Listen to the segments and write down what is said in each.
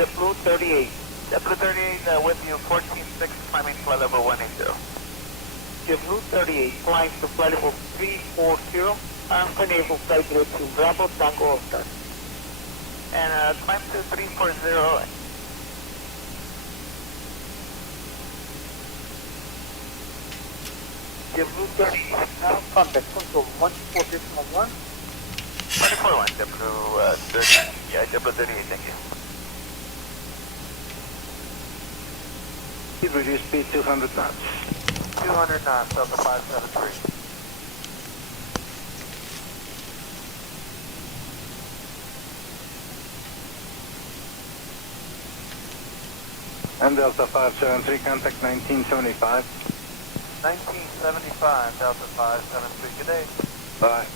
JetBlue 38. JetBlue 38 with you, 14-6, climbing flight level 180. JetBlue 38, flying to flight level 340. Unable flight level to Bravo Tango Oscar. And climb to 340. JetBlue 38, now contact control 140.1. 24-1, JetBlue 38. Yeah, JetBlue 38, thank you. Reduce speed 200 knots. 200 knots, Delta 573. And Delta 573, contact 1975. 1975, Delta 573, good day. Bye.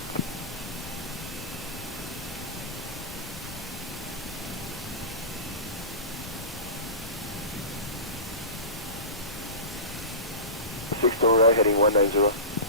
Right, heading 190.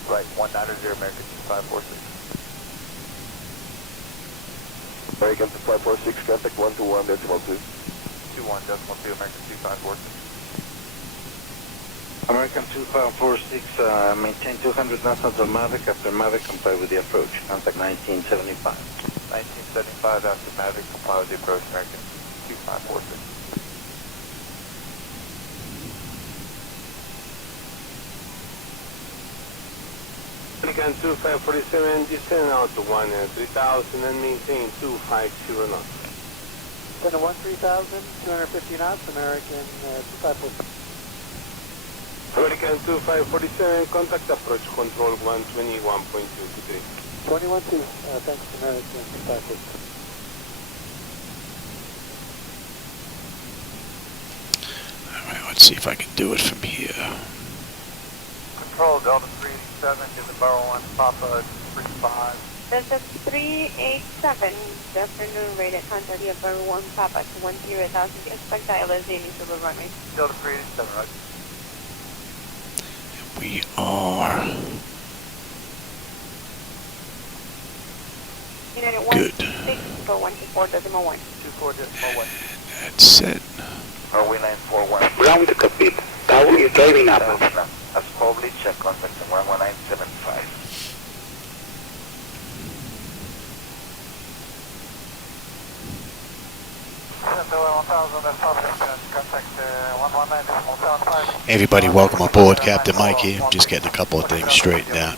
Right, 190, American 2546. American 2546, contact 121.2. 21.2, American 2546. American 2546, maintain 200 knots until Mavic. After Mavic, comply with the approach. Contact 1975. 1975, after Mavic, comply with the approach, American 2546. American 2547, descend out to 13000 and maintain 250 knots. Center 3000, 250 knots, American 2546. American 2547, contact approach control 121.2 today. 21-2, thanks, American 2546. Alright, let's see if I can do it from here. Control, Delta 387, give the Barrel 1, Papa 35. Delta 387, good afternoon, rated contact via Barrel 1, Papa to 10,000, expect ILS initial runway. Delta 387, right? We are United good. 16 for 124.1. 24.1. That's it. Runway 941. Ground to cockpit. Tower is driving up. As probably check contact 11975. Hey everybody, welcome aboard. Captain Mike here. Just getting a couple of things straightened out.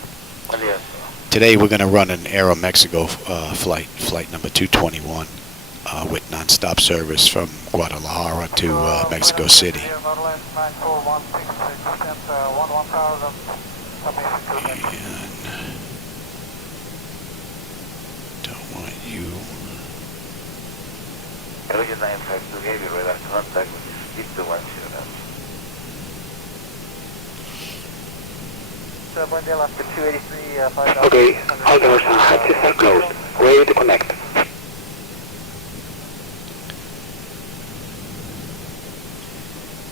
Today we're going to run an Aero Mexico flight number 221 with nonstop service from Guadalajara to Mexico City. And don't want you. Elegant 952 gave you radar contact with speed to 10. Okay, all doors and hatches are closed. Ready to connect.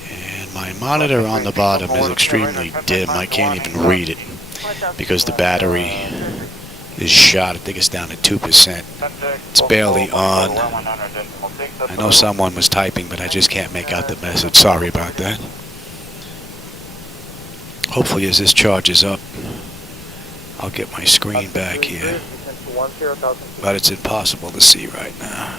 And my monitor on the bottom is extremely dim. I can't even read it because the battery is shot. I think it's down to 2%. It's barely on. I know someone was typing, but I just can't make out the message. Sorry about that. Hopefully as this charges up, I'll get my screen back here. But it's impossible to see right now.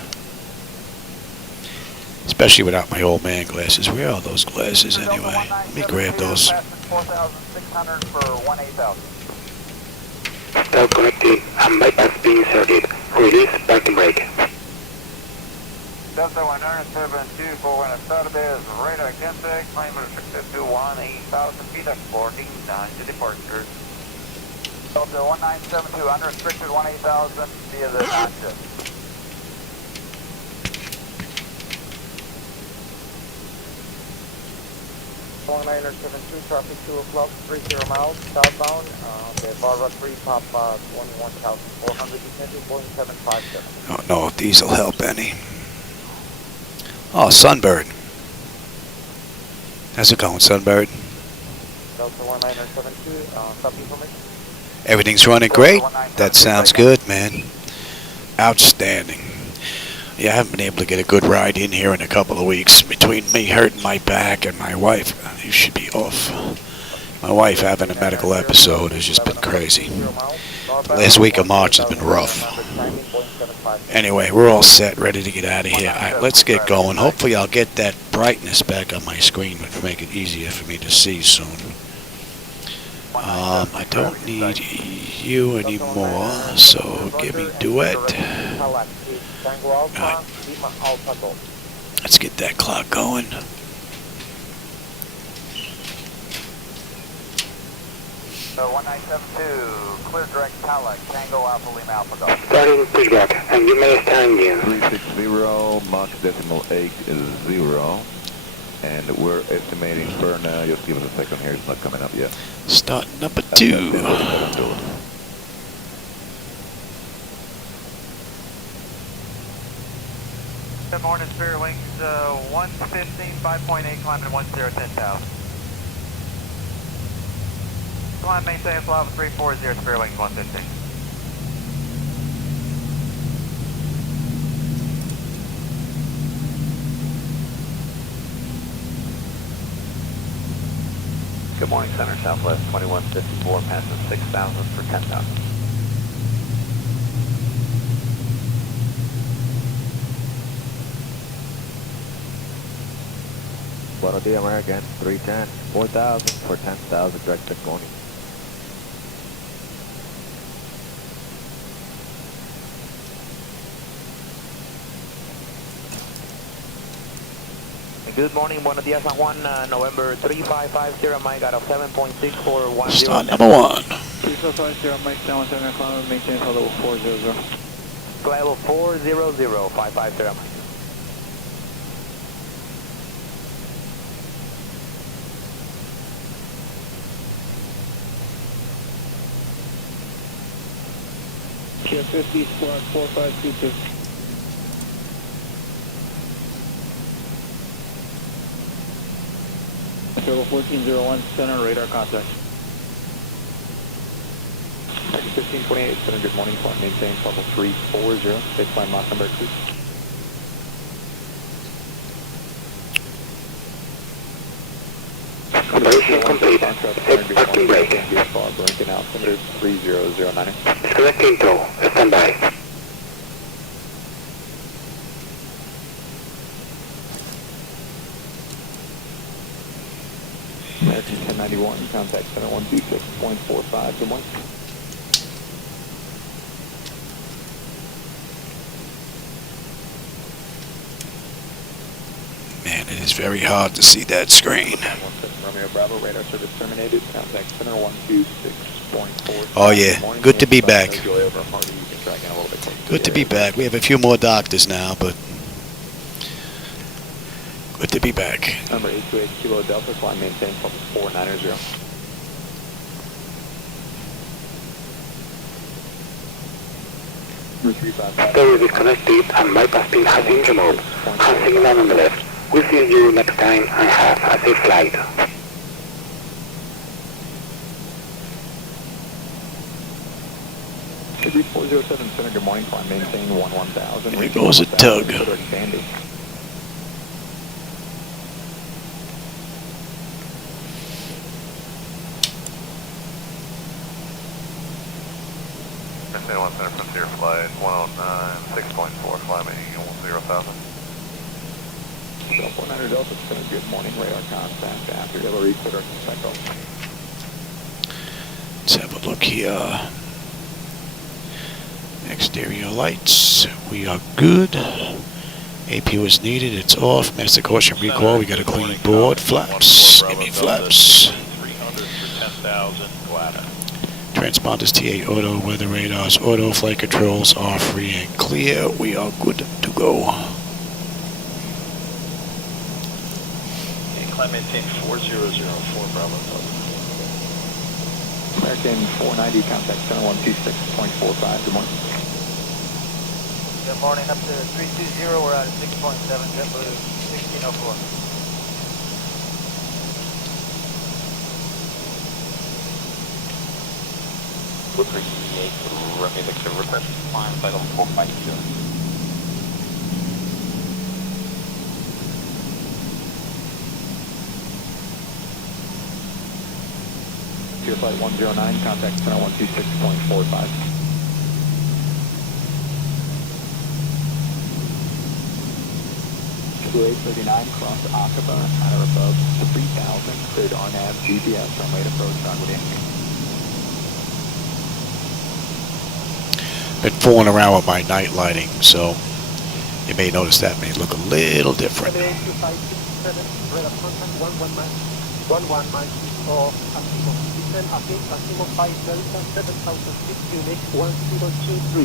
Especially without my old man glasses. Where are those glasses anyway? Let me grab those. 4,600 for 18000. Start connected and bypass being inserted. Release parking brake. Delta 172 for when it started is radar contact, climb restricted to 18,000 feet at 14,9 to departure. Delta 1972 unrestricted 18,000 via the non-jet. Liner 72, traffic 2 o'clock, 30 miles southbound. The Barra 3 Papa 21,400, descending Boeing 757. I don't know if these will help any. Oh, Sunbird. How's it going, Sunbird? Delta 1972, stop information. Everything's running great. That sounds good, man. Outstanding. Yeah, I haven't been able to get a good ride in here in a couple of weeks. Between me hurting my back and my wife, you should be off. My wife having a medical episode has just been crazy. The last week of March has been rough. Anyway, we're all set, ready to get out of here. All right, let's get going. Hopefully I'll get that brightness back on my screen, which will make it easier for me to see soon. I don't need you anymore, so give me duet. Right. Let's get that clock going. So 1972, clear direct Cadillac, Tango Alpha Lima Alpha Golf. Starting pushback, and you may stand in. 360, Mach decimal 80, and we're estimating burn, just give us a second here, it's not coming up yet. Start number 2. Good morning, Spirit Wings, 115, 5.8, climbing 10, 10,000. Climb, maintain, fly with 340, Spirit Wings, 115. Good morning, Center Southwest 2154, passing 6,000 for 10,000. Buenos dias, American, 310, 4,000 for 10,000, direct this morning. Good morning, buenos dias, San Juan, November 3550, Mike out of 7.6410. Start number 1. 3550, Mike 77, climb, maintain for level 400. Level 400, 550, Mike. Kia 50, squawk 4522. Level 1401, center, radar contact. 1528, center, good morning, climb, maintain level 340, take climb, Mach number 2. Operation complete. Set parking brake. Blinking altimeter 3009. Disconnecting tow. Stand by. American 1091, contact center 126.45, good morning. Man, it is very hard to see that screen. 17 Romeo Bravo, radar service terminated, contact center 126.45. Oh yeah, good to be back. Enjoy over Hardy, you can drag in a little bit closer. Good to be back. We have a few more doctors now, but good to be back. Number 828 Kilo Delta, climb, maintain level 490. Stereo disconnected and bypass pin has been removed. Hand signal on the left. We'll see you next time and have a safe flight. Degree 407, center, good morning, climb, maintain 1000. There goes a tug. Sandy. One center frontier flight 109, 6.4, climbing 10,000. 400 Delta, center, good morning, radar contact after Hillary, clear cycle. Let's have a look here. Exterior lights, we are good. AP was needed, it's off. Master caution recall, we got a clean board. Flaps, give me flaps. 300 for 10,000, Guadalajara. Transponders TA auto, weather radars auto, flight controls are free and clear. We are good to go. Climb maintain 4004, Bravo. American 490, contact center 126.45, good morning. Good morning, up to 320, we're out at 6.7, JetBlue 1604. Blue 38, request climb, title 452. Secure Flight 109, contact center 126.45. To 839, cross Aqaba, at or above 3000, cleared RNAV GPS, runway approach, Dogwood Inc. Been fooling around with my night lighting, so you may notice that may look a little different. 11 miles of Asimov. Descend again, Asimov 5 Delta 7006 unit 1023.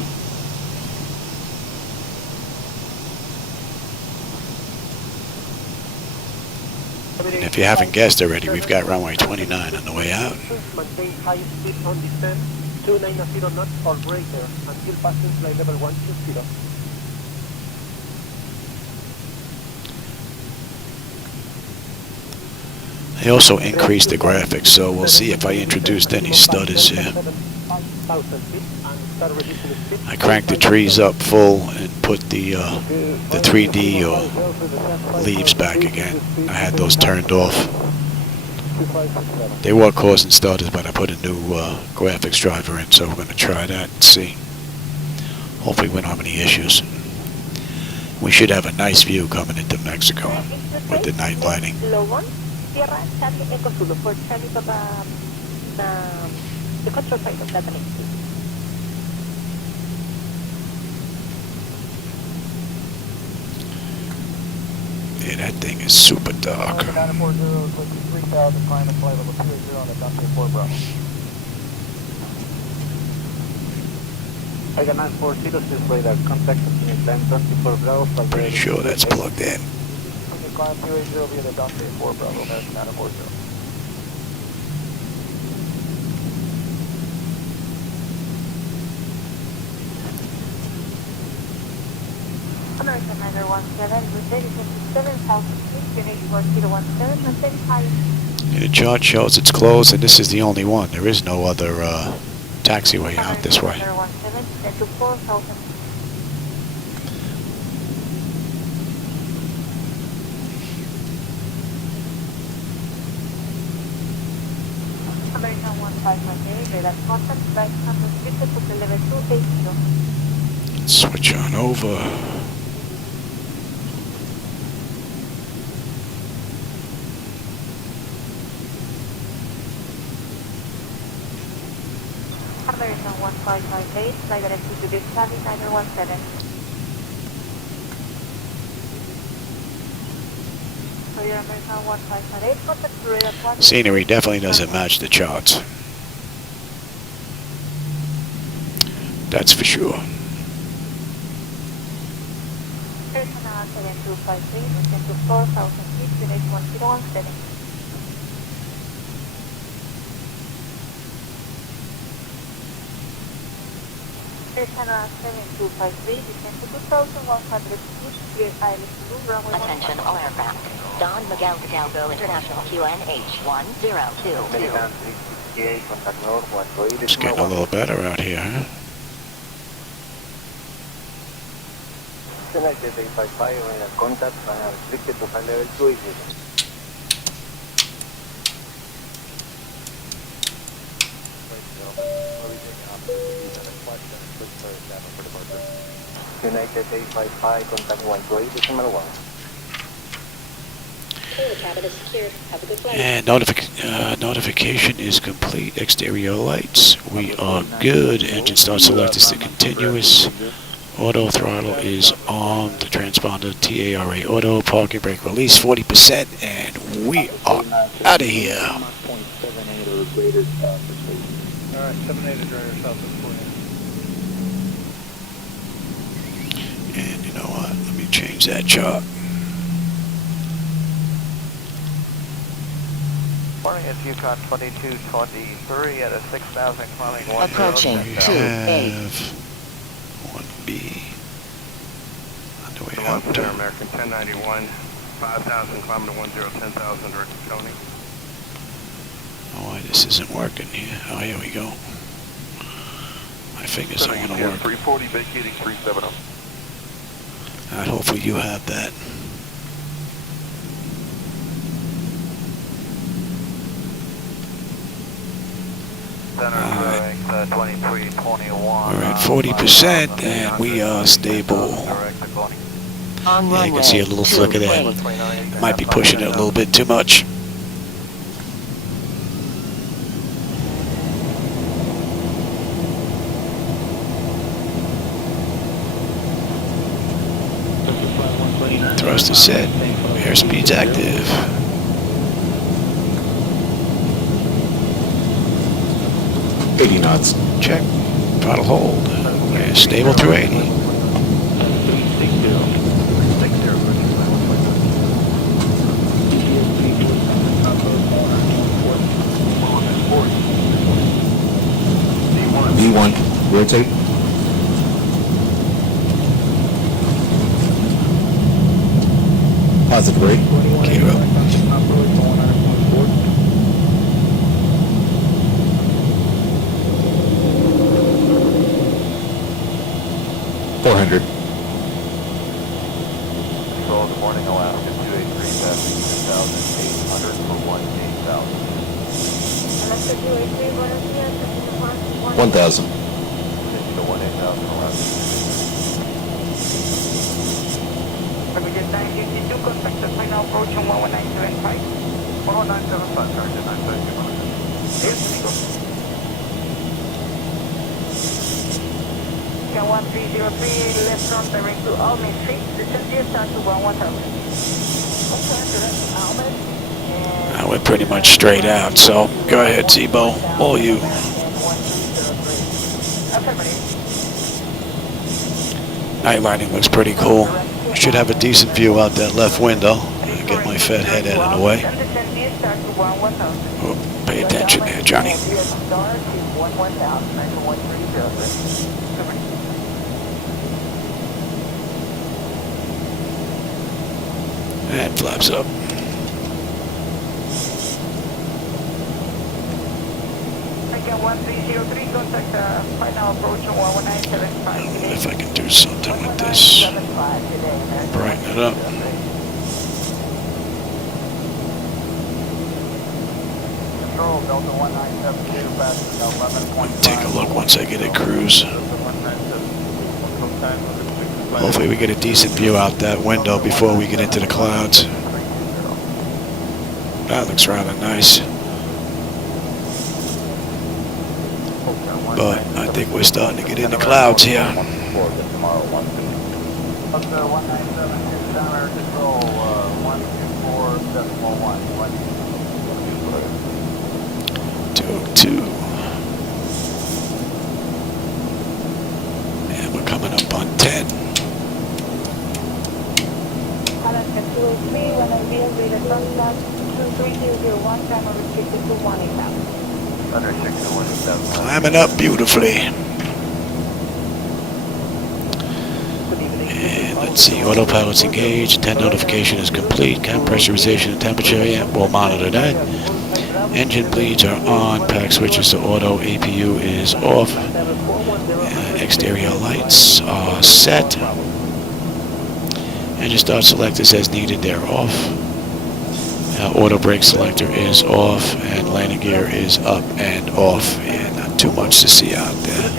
And if you haven't guessed already, we've got runway 29 on the way out. Maintain high speed on descent, 290 knots or greater until passing flight level 120. I also increased the graphics, so we'll see if I introduced any stutters here. I cranked the trees up full and put the 3D leaves back again. I had those turned off. They were causing stutters, but I put a new graphics driver in, so we're going to try that and see. Hopefully we don't have any issues. We should have a nice view coming into Mexico with the night lighting. Sierra, Charlie Echo Zulu for Charlie Papa, the control side of that link. Yeah, that thing is super dark. 940, 3000, climb and flight level 20 on the Dante 4 Bravo. Tiger 940, this radar, contact continuing climb 24 Bravo. Pretty sure that's plugged in. Climb 280 via the Dante 4 Bravo, American 940. American 917, with 7,000 feet, unit 1017, and 35. The chart shows it's closed, and this is the only one. There is no other taxiway out this way. 917, descend to 4,000. American 1518, radar contact, right hand restricted to the level 280. Let's switch on over. American 1558, fly directly to this Charlie 917. American 1558, contact to radar 1. Scenery definitely doesn't match the charts. That's for sure. Personnel 7253, descend to 4,000 feet, unit 1017. Personnel 7253, descend to 2,100 feet, clear island blue, runway 15. Attention all aircraft. Don Miguel Hidalgo International QNH 1022. It's getting a little better out here, huh? Contact restricted to flight level 280. United 855, contact 128.1. And notification is complete. Exterior lights. We are good. Engine start select is the continuous. Auto throttle is on. The transponder TARA auto. Parking brake release 40%. And we are out of here. Alright, 78 radar southwest for you. And you know what? Let me change that chart. Morning, it's Yukon 2223 at a 6,000 climbing 10. Approaching We 28. have 1B on the way up. American 1091, 5,000 climbing to 10, 10,000 direct to Tony. Oh, why this isn't working here. Oh, here we go. My fingers don't want to work. 340 vacating 370. Alright, hopefully you have that. 2321. We're at 40% and we are stable. On Yeah, you can see a little flicker there. Might be pushing it a little bit too much. Thrust is set. Airspeed's active. 80 knots. Check. Throttle hold. We're stable through 80. V1, rotate. Positive rate. Gear up. 400. Control, good morning, Alaska 283, passing 2,800 for 18,000. Alaska 283, buenos días, 1,000. 18,000, Alaska. Forget 952, contact the final approach on 11975. 11975, Sergeant, 972. Yes, amigo. Can 1303, left front direct to Almond Street, descend here, start to 1000. Okay, so that's Almond. Now we're pretty much straight out, so go ahead, Zebo. All you. Night lighting looks pretty cool. Should have a decent view out that left window. Get my fat head out of the way. Oh, pay attention there, Johnny. And flaps up. If I can do something with this. Brighten it up. Take a look once I get a cruise. Hopefully we get a decent view out that window before we get into the clouds. That looks rather nice. But I think we're starting to get into clouds here. 202. And we're coming up on 10. Alaska 283, when I real radar front stop, 23001, time restricted to 18,000. Climbing up beautifully. And let's see, autopilot's engaged, 10 notification is complete, cam pressurization and temperature, yeah, we'll monitor that. Engine bleeds are on, pack switches to auto, APU is off, exterior lights are set. Engine start selectors as needed, they're off. Auto brake selector is off, and landing gear is up and off. And not too much to see out there.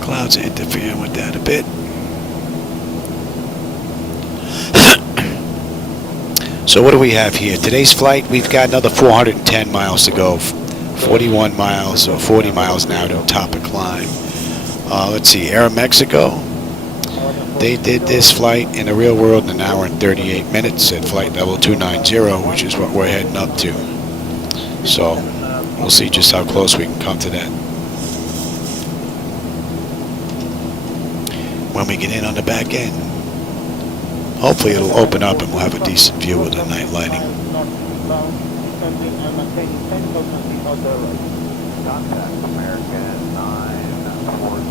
Clouds are interfering with that a bit. So what do we have here? Today's flight, we've got another 410 miles to go. 41 miles or 40 miles now to top a climb. Let's see, Aero Mexico. They did this flight in the real world in 1 hour and 38 minutes at flight level 290, which is what we're heading up to. So we'll see just how close we can come to that. When we get in on the back end, hopefully it'll open up and we'll have a decent view of the night lighting. Contact American 940.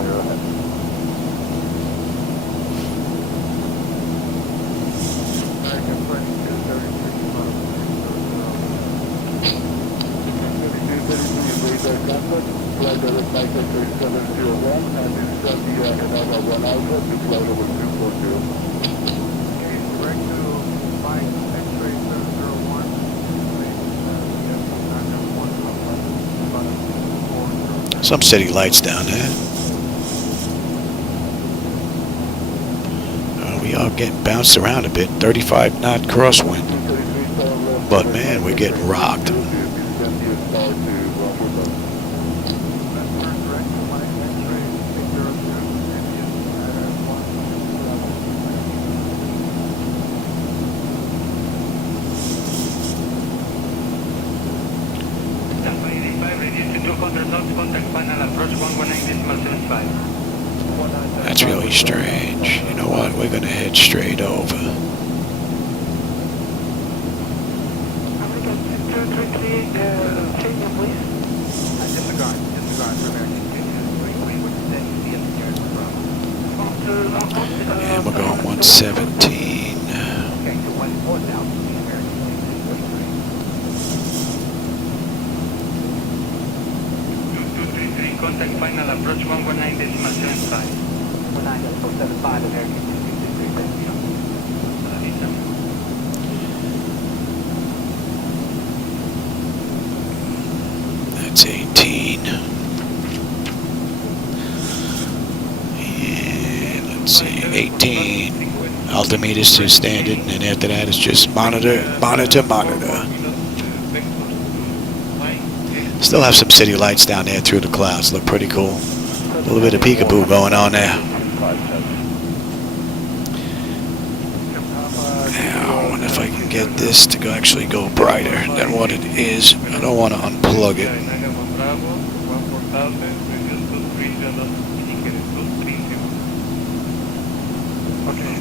American French 233 flight direct 93701, and this is the Enava 1 Alpha to flight over 240. Okay, direct to flight entry Some city lights down there. We are getting bounced around a bit. 35 knot crosswind. But man, we're getting rocked. That's really strange. You know what? We're gonna head straight over. And we're going 117. Contact final approach 119.75. 190.75 American 223. That's 18. And let's see, 18. Altimeters to standard, and then after that it's just monitor, monitor, monitor. Still have some city lights down there through the clouds. Look pretty cool. A little bit of peekaboo going on there. Now, I wonder if I can get this to actually go brighter than what it is. I don't want to unplug it. I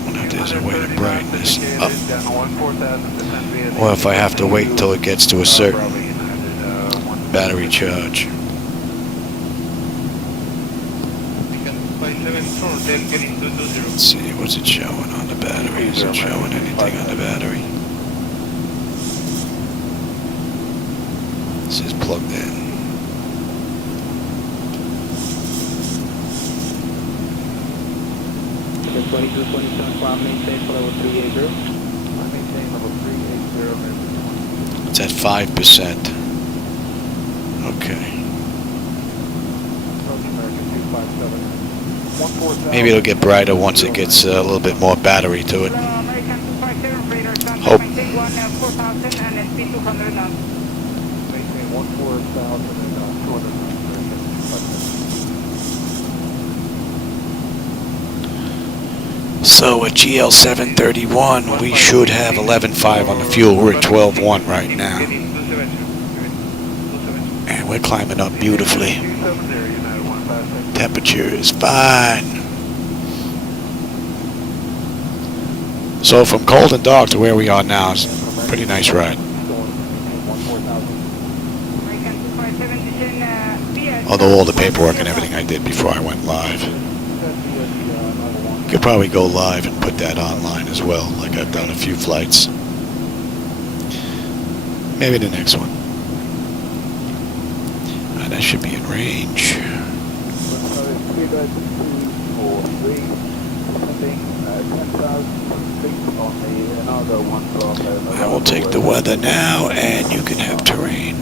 wonder if there's a way to brighten this up. Or if I have to wait until it gets to a certain battery charge. Let's see, what's it showing on the battery? Is it showing anything on the battery? This is plugged in. It's at 5%. Okay. Maybe it'll get brighter once it gets a little bit more battery to it. Hope. So at GL 731, we should have 11.5 on the fuel. We're at 12.1 right now. And we're climbing up beautifully. Temperature is fine. So from cold and dark to where we are now is a pretty nice ride. Although all the paperwork and everything I did before I went live. Could probably go live and put that online as well, like I've done a few flights. Maybe the next one. That should be in range. I will take the weather now, and you can have terrain.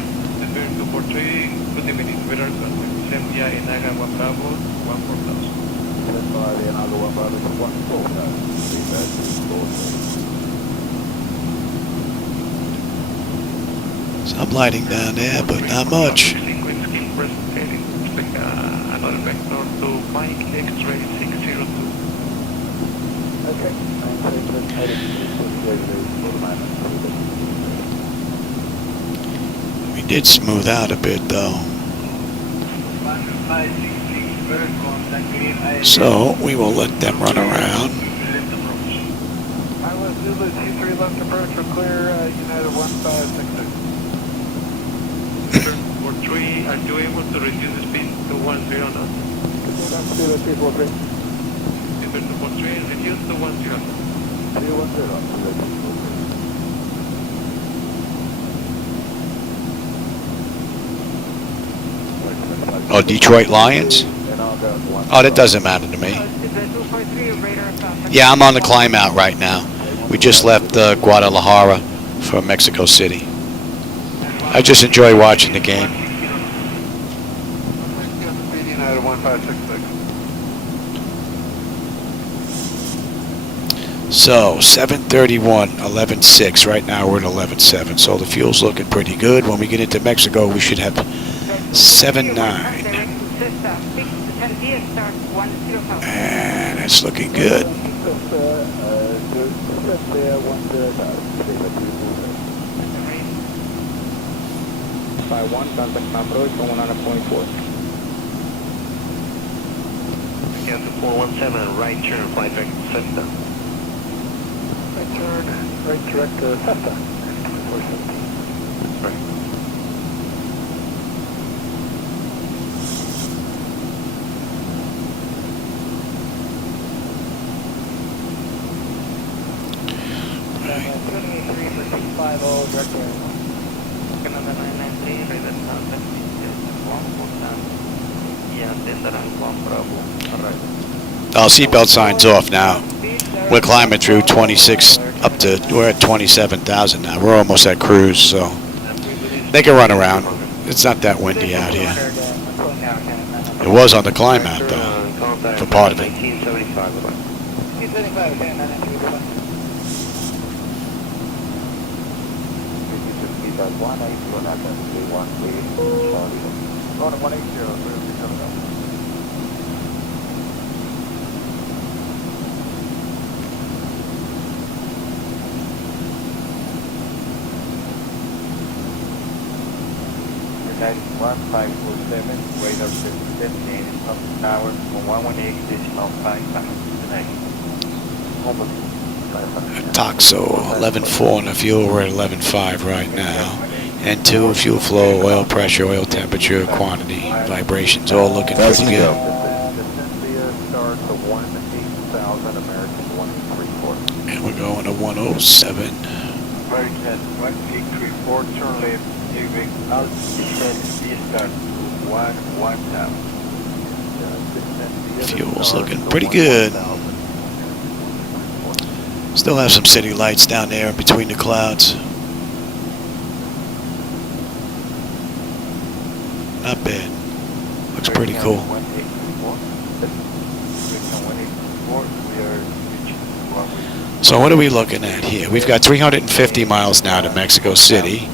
Some lighting down there, but not much. We did smooth out a bit though. So we will let them run around. Zulu 23 left approach for clear, United 1566. For 3, are you able to reduce the speed to 10 knots? Zulu 343. Reduce to 10 knots. 310. Oh, Detroit Lions? Oh, that doesn't matter to me. Yeah, I'm on the climb out right now. We just left Guadalajara for Mexico City. I just enjoy watching the game. United 1566. So 731, 11.6. Right now we're at 11.7. So the fuel's looking pretty good. When we get into Mexico, we should have 7.9. And that's looking good. By 1, contact approach 100.4. Again, 417, right turn, flight back Cessna. Right turn, right direct to Cessna. 417. Right. Oh, seatbelt sign's off now. We're climbing through 26 up to, we're at 27,000 now. We're almost at cruise, so they can run around. It's not that windy out here. It was on the climb out though, for part of it. One 547, radar 15 up tower on 118.55. Toxo 11.4 on the fuel. We're at 11.5 right now. N2, fuel flow, oil pressure, oil temperature, quantity, vibrations, all looking pretty good. And we're going to 107. American 1834, turn left, giving altitude start to 110. Fuel's looking pretty good. Still have some city lights down there in between the clouds. Not bad. Looks pretty cool. So what are we looking at here? We've got 350 miles now to Mexico City,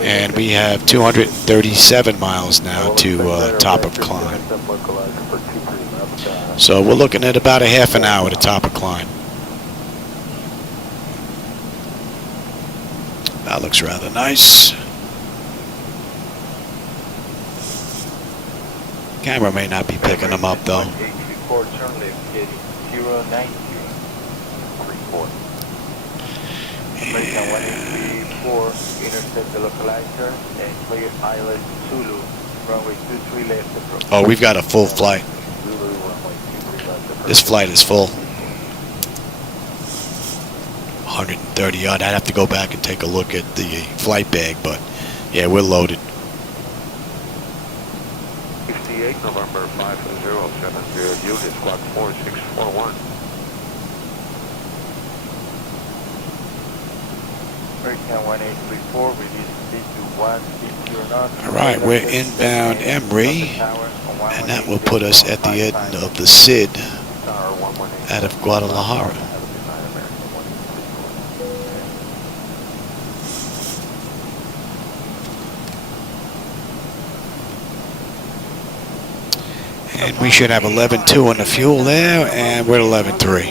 and we have 237 miles now to top of climb. So we're looking at about a half an hour to top of climb. That looks rather nice. Camera may not be picking them up though. American 1834, intercept the localizer and clear island Zulu, runway 23 left approach. Oh, we've got a full flight. This flight is full. 130 odd. I'd have to go back and take a look at the flight bag, but yeah, we're loaded. 58 November 5070, unit squawk 4641. American 1834, release speed to 150 knots. All right, we're inbound Emory, and that will put us at the end of the SID out of Guadalajara. And we should have 11.2 on the fuel there, and we're at 11.3.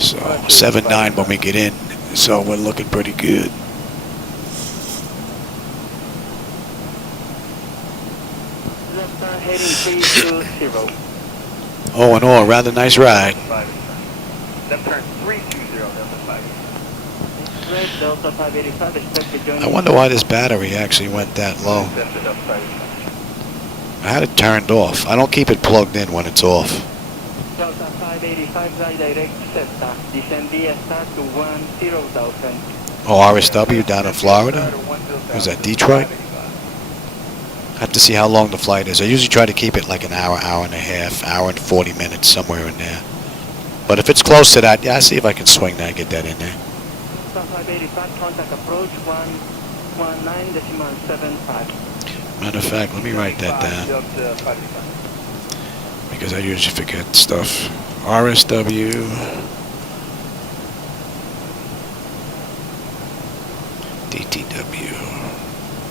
So 7.9 when we get in. So we're looking pretty good. All in all, rather nice ride. I wonder why this battery actually went that low. I had it turned off. I don't keep it plugged in when it's off. Oh, RSW down in Florida? Was that Detroit? I have to see how long the flight is. I usually try to keep it like an hour, hour and a half, hour and 40 minutes, somewhere in there. But if it's close to that, yeah, I'll see if I can swing that and get that in there. Matter of fact, let me write that down. Because I usually forget stuff. RSW. DTW.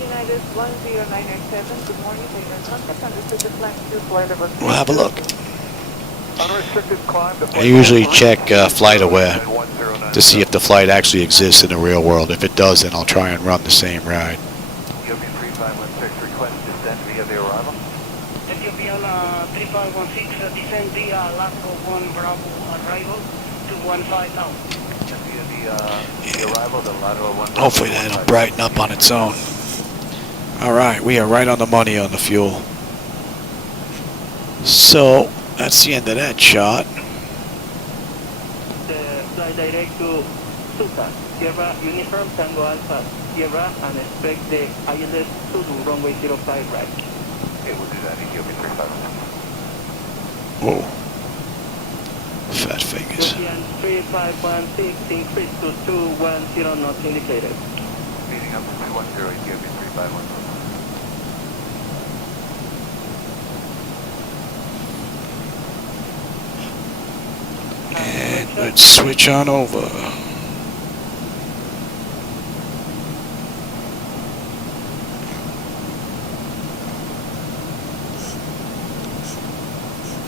United 10997, good morning. Contact understood the flight to flight level. We'll have a look. Unrestricted climb to I usually check FlightAware to see if the flight actually exists in the real world. If it does, then I'll try and run the same ride. Ethiopian 3516 request descent via the arrival. Ethiopian 3516 descend via Lasso 1 Bravo arrival to 15 now. And via the arrival, the lateral 1. Hopefully that'll brighten up on its own. Alright, we are right on the money on the fuel. So, that's the end of that shot. Fly direct to Suka, Sierra Uniform Tango Alpha, Sierra, and expect the ILS to do runway 05 right. Okay, we'll do that. Ethiopian 3516. Whoa. Fat fingers. Ethiopian 3516 increase to 210 knots indicated. Speeding up to 210, Ethiopian 3516. And let's switch on over.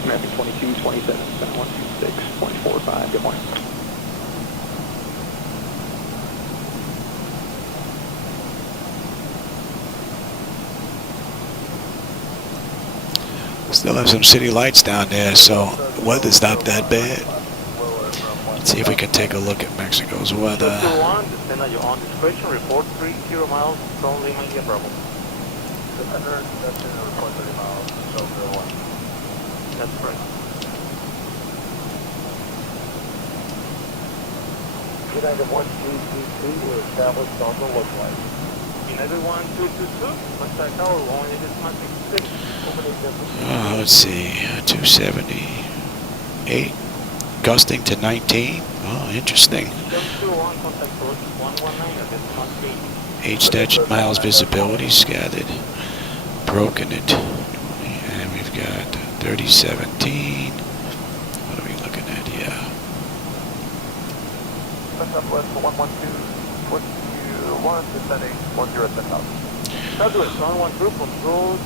American 2227, 7126.45, good morning. Still have some city lights down there, so the weather's not that bad. Let's see if we can take a look at Mexico's weather. Descend at your own discretion, report 30 miles from Lima, India, Bravo. Defender, that's in the report 30 miles, so 01. That's correct. United 1222 will establish on the lookwise. United 1222, contact tower, only this month 6. Let's see, 278. Gusting to 19. Oh, interesting. 8 miles visibility scattered. Broken it. And we've got 3017. What are we looking at here? Southwest 112, descending 10,000. Southwest 112 from road to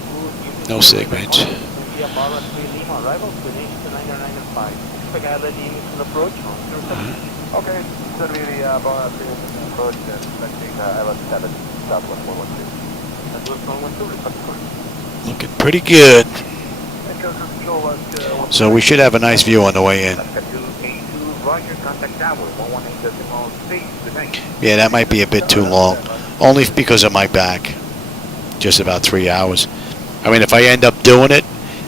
No segments. Via Barra 3 Lima, arrival to Nation 995. Expect ILS to approach on 07. Okay, it's going to be the Barra 3 approach and expecting ILS 7, Southwest 112. Southwest 112, respect. Looking pretty good. So we should have a nice view on the way in. Yeah, that might be a bit too long. Only because of my back. Just about 3 hours. I mean, if I end up doing it,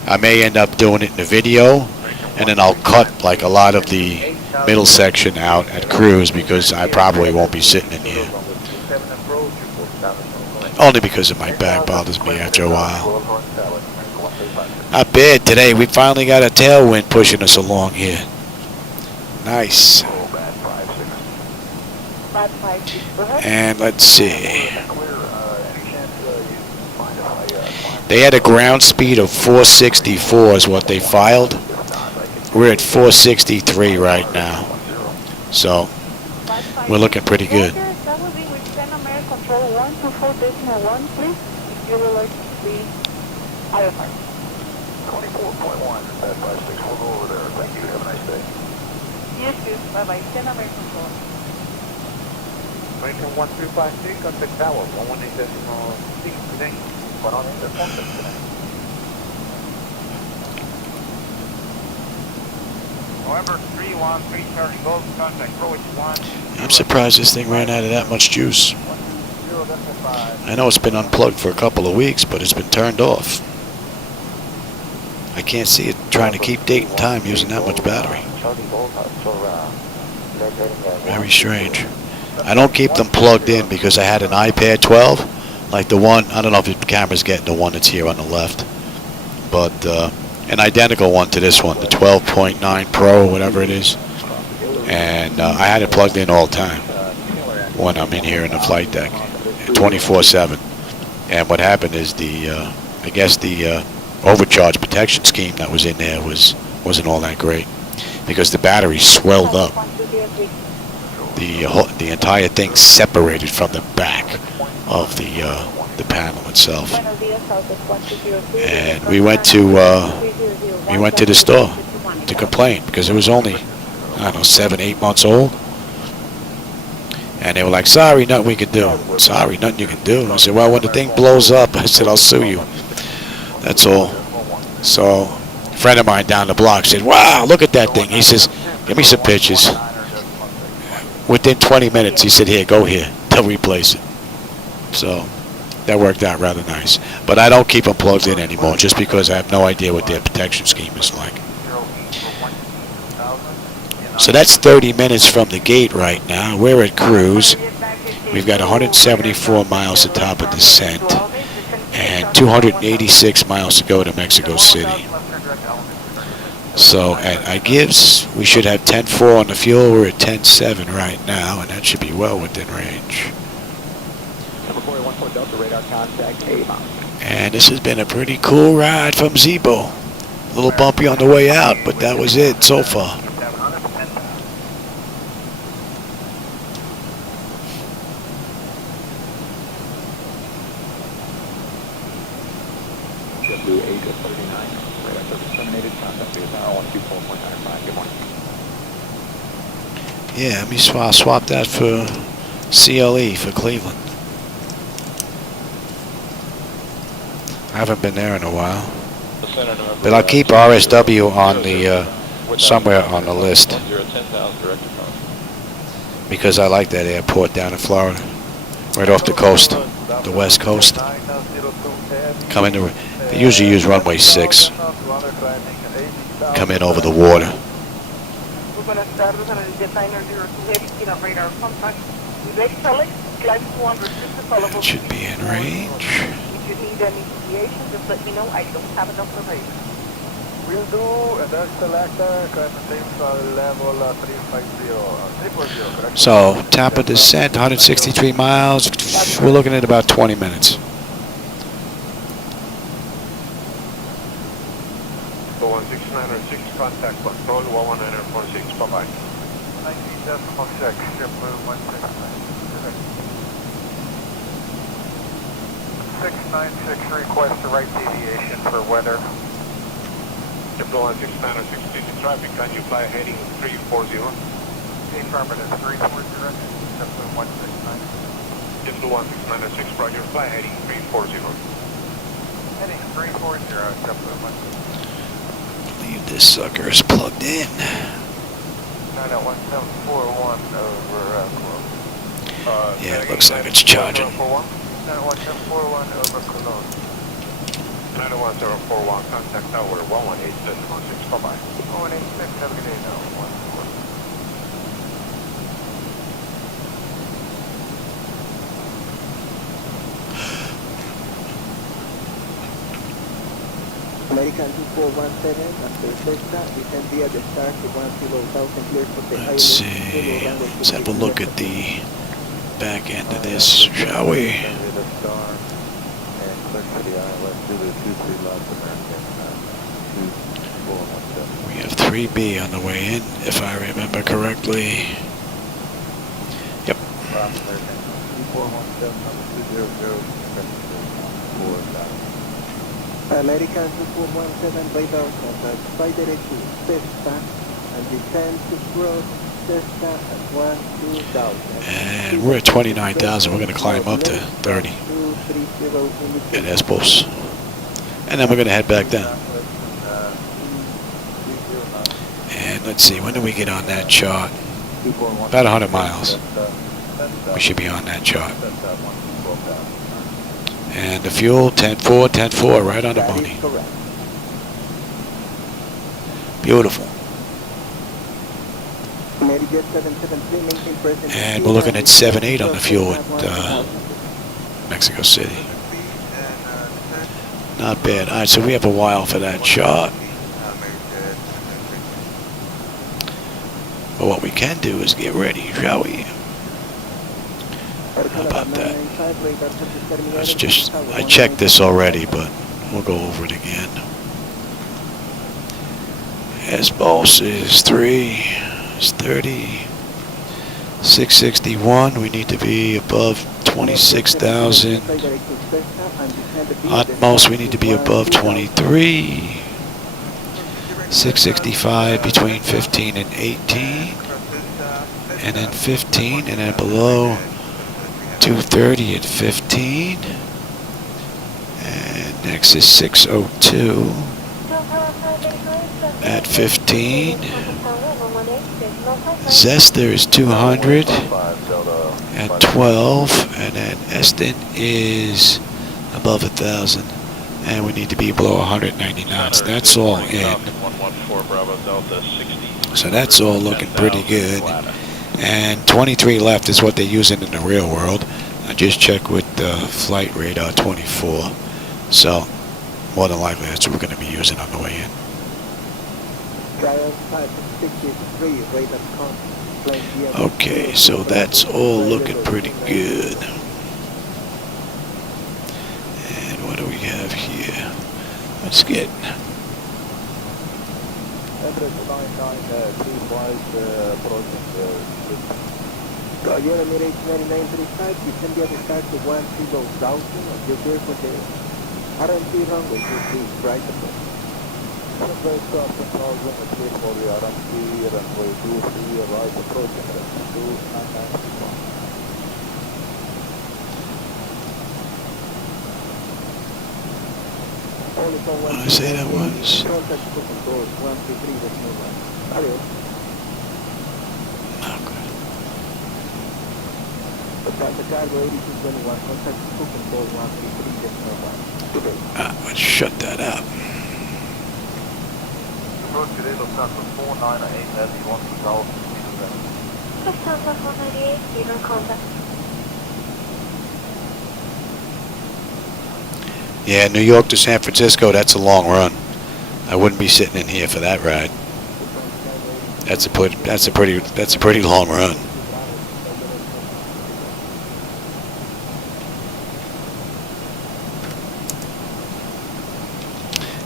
I may end up doing it in a video, and then I'll cut like a lot of the middle section out at cruise because I probably won't be sitting in here. Only because of my back bothers me after a while. Not bad today. We finally got a tailwind pushing us along here. Nice. And let's see. They had a ground speed of 464 is what they filed. We're at 463 right now. So we're looking pretty good. That will be with 10 American Control 124.1, please. If you would like to be IFR. 24.1, 556. We'll go over there. Thank you. Have a nice day. Yes, yes. Bye-bye. 10 American Control. American 1356, contact tower, 118.6 today. But on the contact today. November 313 Charlie Golf, contact approach 1. I'm surprised this thing ran out of that much juice. I know it's been unplugged for a couple of weeks, but it's been turned off. I can't see it trying to keep date and time using that much battery. Very strange. I don't keep them plugged in because I had an iPad 12, like the one, I don't know if the camera's getting the one that's here on the left, but an identical one to this one, the 12.9 Pro, whatever it is. And I had it plugged in all the time when I'm in here in the flight deck, 24/7. And what happened is I guess the overcharge protection scheme that was in there wasn't all that great, because the battery swelled up. The entire thing separated from the back of the panel itself. And we went to the store to complain, because it was only, I don't know, 7, 8 months old. And they were like, sorry, nothing we can do. Sorry, nothing you can do. I said, well, when the thing blows up, I said, I'll sue you. That's all. So a friend of mine down the block said, wow, look at that thing. He says, give me some pictures. Within 20 minutes, he said, here, go here. They'll replace it. So that worked out rather nice. But I don't keep them plugged in anymore, just because I have no idea what their protection scheme is like. So that's 30 minutes from the gate right now. We're at cruise. We've got 174 miles to top of descent and 286 miles to go to Mexico City. So at gives, we should have 10.4 on the fuel. We're at 10.7 right now, and that should be well within range. And this has been a pretty cool ride from Zibo. A little bumpy on the way out, but that was it so far. Yeah, let me swap that for CLE for Cleveland. I haven't been there in a while, but I'll keep RSW on the somewhere on the list, because I like that airport down in Florida, right off the coast, the west coast. They usually use runway 6. Come in over the water. That should be in range. If you need any deviation, just let me know. I don't have enough information. Will do, and that's selector, same level 350, 340, So, top of descent, 163 miles. We're looking at about 20 minutes. 16906, contact control, 11946, bye-bye. 19.6, JetBlue 696, request the right deviation for weather. JetBlue 16906, busy traffic, can you fly heading 340? Affirmative, 340, JetBlue 169. JetBlue 16906, roger, fly heading 340. Heading 340, JetBlue 169. This sucker is plugged in. 91741 over Cologne. Yeah, it looks like it's charging. 91741 over Cologne. 91041, contact tower 118.16, bye-bye. 118, have a good day now. 14. American 2417, after Cessna, descend via the start to 10,000 clear for the Let's see. Let's have a look at the back end of this, shall we? We have 3B on the way in, if I remember correctly. Yep. American 2417 radar contact, fly direct to Cessna and descend to cross Cessna at 12,000. And we're at 29,000. We're going to climb up to 30 at Espos. And then we're going to head back down. And let's see, when do we get on that chart? About 100 miles. We should be on that chart. And the fuel, 10.4, 10.4, right on the money. Beautiful. And we're looking at 7.8 on the fuel at Mexico City. Not bad. All right, so we have a while for that chart. But what we can do is get ready, shall we? How about that? Let's just, I checked this already, but we'll go over it again. S-Boss is 3, is 30, 661. We need to be above 26,000. Utmost, we need to be above 23. 665 between 15 and 18. And then 15, and then below 230 at 15. And next is 602 at 15. Zester is 200 at 12, and then Eston is above 1,000, and we need to be below 190 knots. That's all in. So that's all looking pretty good. And 23 left is what they're using in the real world. I just checked with Flight Radar 24. So more than likely that's what we're going to be using on the way in. Okay, so that's all looking pretty good. And what do we have here? Let's get... You're Emirates 9935, you can get a start to 130,000 and you're there for the RMP runway 23, right approach. Runway stop 10,000, clear for the RMP, runway 23, right approach, and 299. What did I say that was? Let's shut that up. Yeah, New York to San Francisco, that's a long run. I wouldn't be sitting in here for that ride. That's a pretty long run.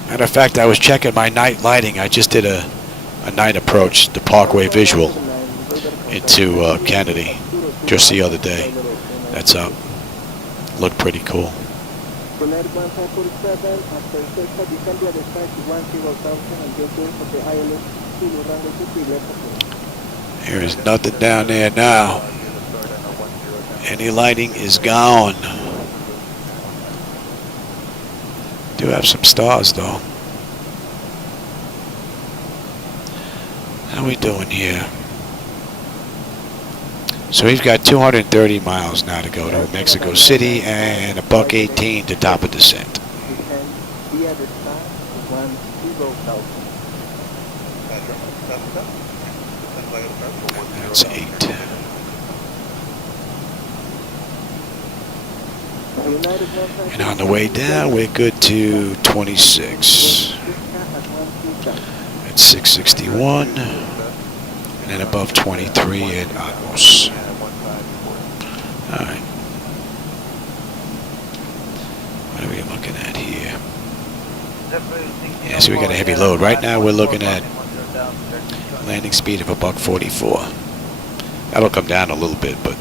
Matter of fact, I was checking my night lighting. I just did a night approach, the Parkway visual into Kennedy just the other day. That's up. Looked pretty cool. There is nothing down there now. Any lighting is gone. Do have some stars though. How we doing here? So we've got 230 miles now to go to Mexico City and a $1.18 to top of descent. That's 8. And on the way down, we're good to 26. At 661. And then above 23 at Atmos. Alright. What are we looking at here? Yeah, so we got a heavy load. Right now we're looking at landing speed of a $144. That'll come down a little bit, but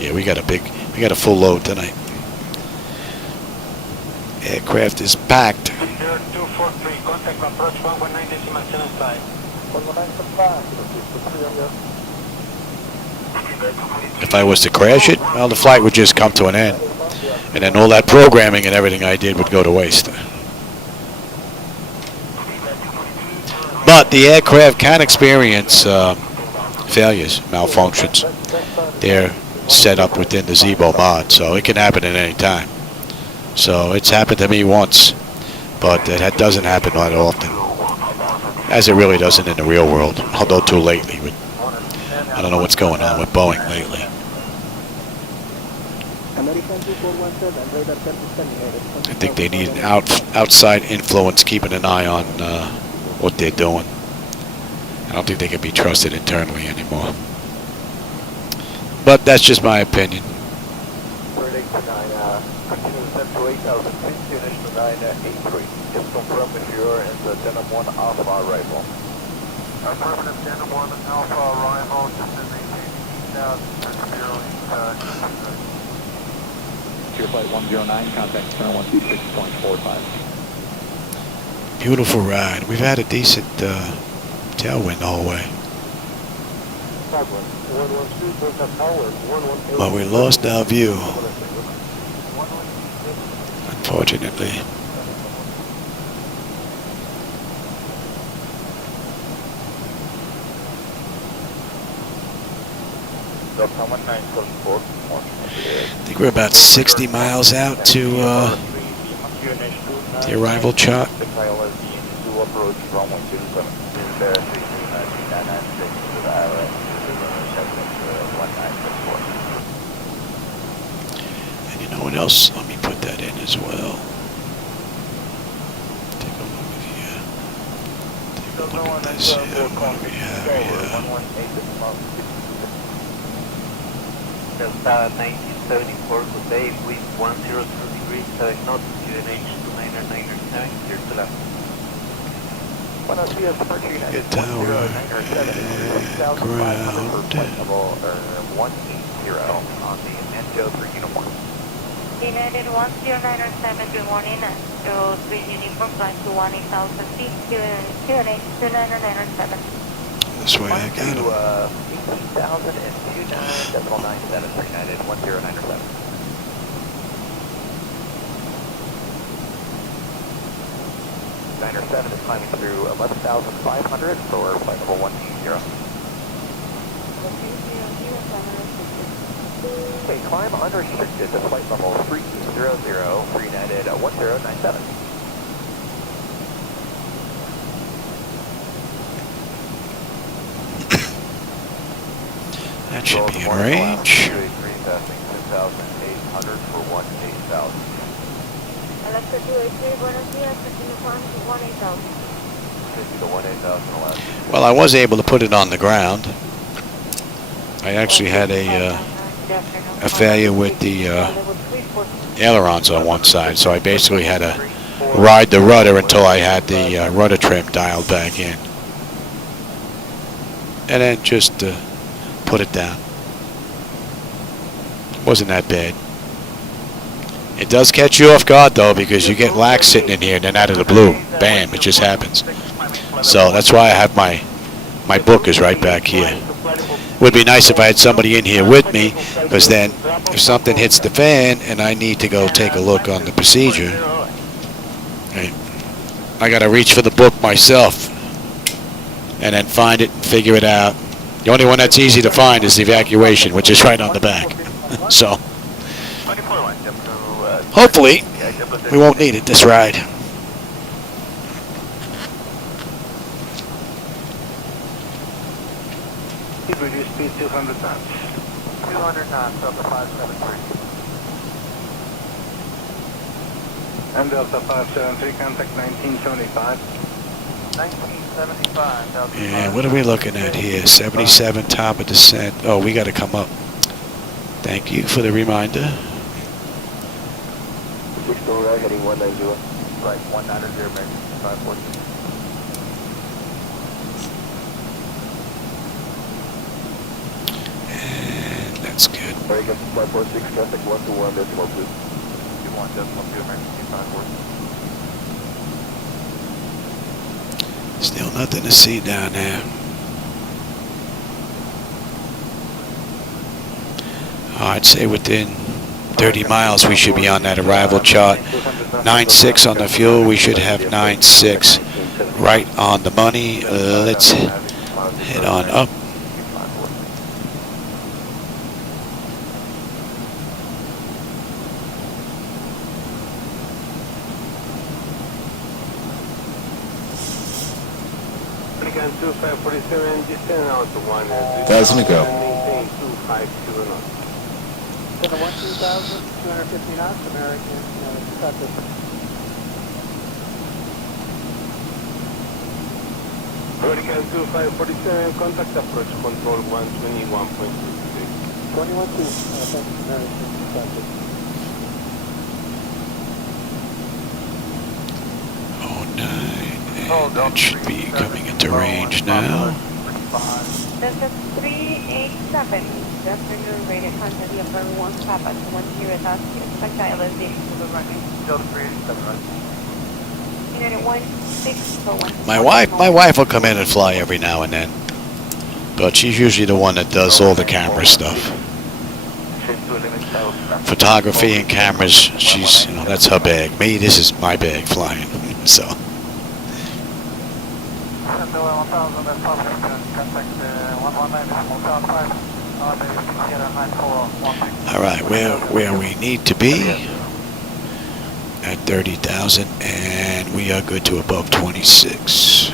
yeah, we got a full load tonight. Aircraft is packed. 243, contact approach 119.75. If I was to crash it, well, the flight would just come to an end. And then all that programming and everything I did would go to waste. But the aircraft can experience failures, malfunctions. They're set up within the Zebo mod, so it can happen at any time. So it's happened to me once, but that doesn't happen that often, as it really doesn't in the real world, although too lately. I don't know what's going on with Boeing lately. I think they need an outside influence keeping an eye on what they're doing. I don't think they can be trusted internally anymore. But that's just my opinion. you're in the Denim 1 Alpha arrival. Affirmative, Denim 1 Alpha arrival, just in maintain down to 0 Pure Flight 109, contact turn 126.45. Beautiful ride. We've had a decent tailwind the whole way. But we lost our view, unfortunately. Delta 1974. I think we're about 60 miles out to the arrival chart. The pilot to approach runway 27. There, 32996 to the Aero Mexico 1974. And you know what else? Let me put that in as well. Take a look at here. Take a look at this here. What do we have here? Delta 1974, good day, wind 102 degrees, knots, QNH 2997, clear to left. Good tower. Ground. 180 on the MMGL 3 uniform. United 1097, good morning, so 3 uniform, flight to 18,000 feet, QNH 2997. This way I got him. 18,029.97 for United 1097. Niner 7 is climbing through 11,500 for flight level 180. Okay, climb unrestricted to flight level 300 for United 1097. That should be in range. 2,800 for 18,000. Alexa 283, buenos días, continue climb to 18,000. Well, I was able to put it on the ground. I actually had a failure with the ailerons on one side, so I basically had to ride the rudder until I had the rudder trim dialed back in. And then just put it down. Wasn't that bad. It does catch you off guard though, because you get lax sitting in here and then out of the blue, bam, it just happens. So that's why I have my book is right back here. Would be nice if I had somebody in here with me, because then if something hits the fan and I need to go take a look on the procedure, I got to reach for the book myself and then find it and figure it out. The only one that's easy to find is the evacuation, which is right on the back. So hopefully we won't need it this ride. Reduce speed 200 knots. 200 knots, Delta 573. And Delta 573, contact 1975. 1975, Delta And what are we looking at here? 77 top of descent. Oh, we got to come up. Thank you for the reminder. 6 right, heading 190. Right, 190, American 540. That's good. American 546, traffic 121.2. 21.2, American 540. Still nothing to see down there. I'd say within 30 miles we should be on that arrival chart. 9.6 on the fuel. We should have 9.6 right on the money. Let's head on up. American 2547, descend out to 1. 1,000 to go. Maintain 252 knots. 2,250 knots, American, American 2547, contact approach control 121.2. 21.2, American, Oh, nice. That should be coming into range now. This is 387. Just for your rated contact the upper 1 Papa 10 That's expect ILSD to the runway. Still 387, right? Unit 1641. My wife will come in and fly every now and then, but she's usually the one that does all the camera stuff. Photography and cameras, she's, you know, that's her bag. Me, this is my bag flying. So. All right, where we need to be at 30,000, and we are good to above 26.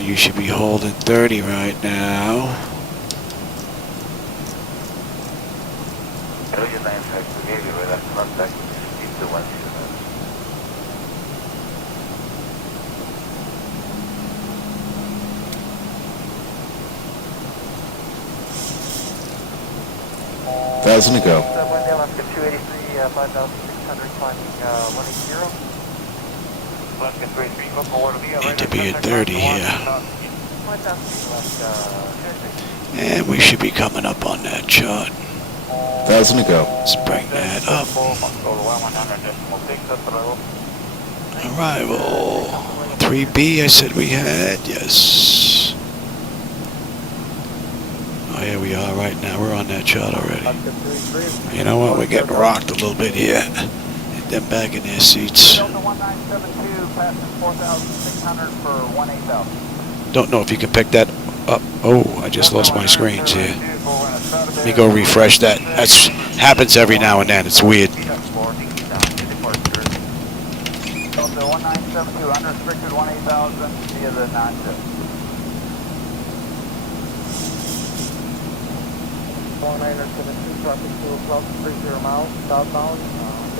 You should be holding 30 right now. Thousand to go. Alaska 283, 5,600 climbing 180. Alaska 333, Need to be at 30 here. And we should be coming up on that chart. 1,000 to go. Let's bring that up. Arrival 3B, I said we had, yes. Oh, here we are right now. We're on that chart already. You know what? We're getting rocked a little bit here. Get them back in their seats. Don't know if you can pick that up. Oh, I just lost my screens here. Let me go refresh that. That happens every now and then. It's weird. Delta 1972, unrestricted 18,000 via the non-tip. 1972, traffic to close 30 miles, southbound.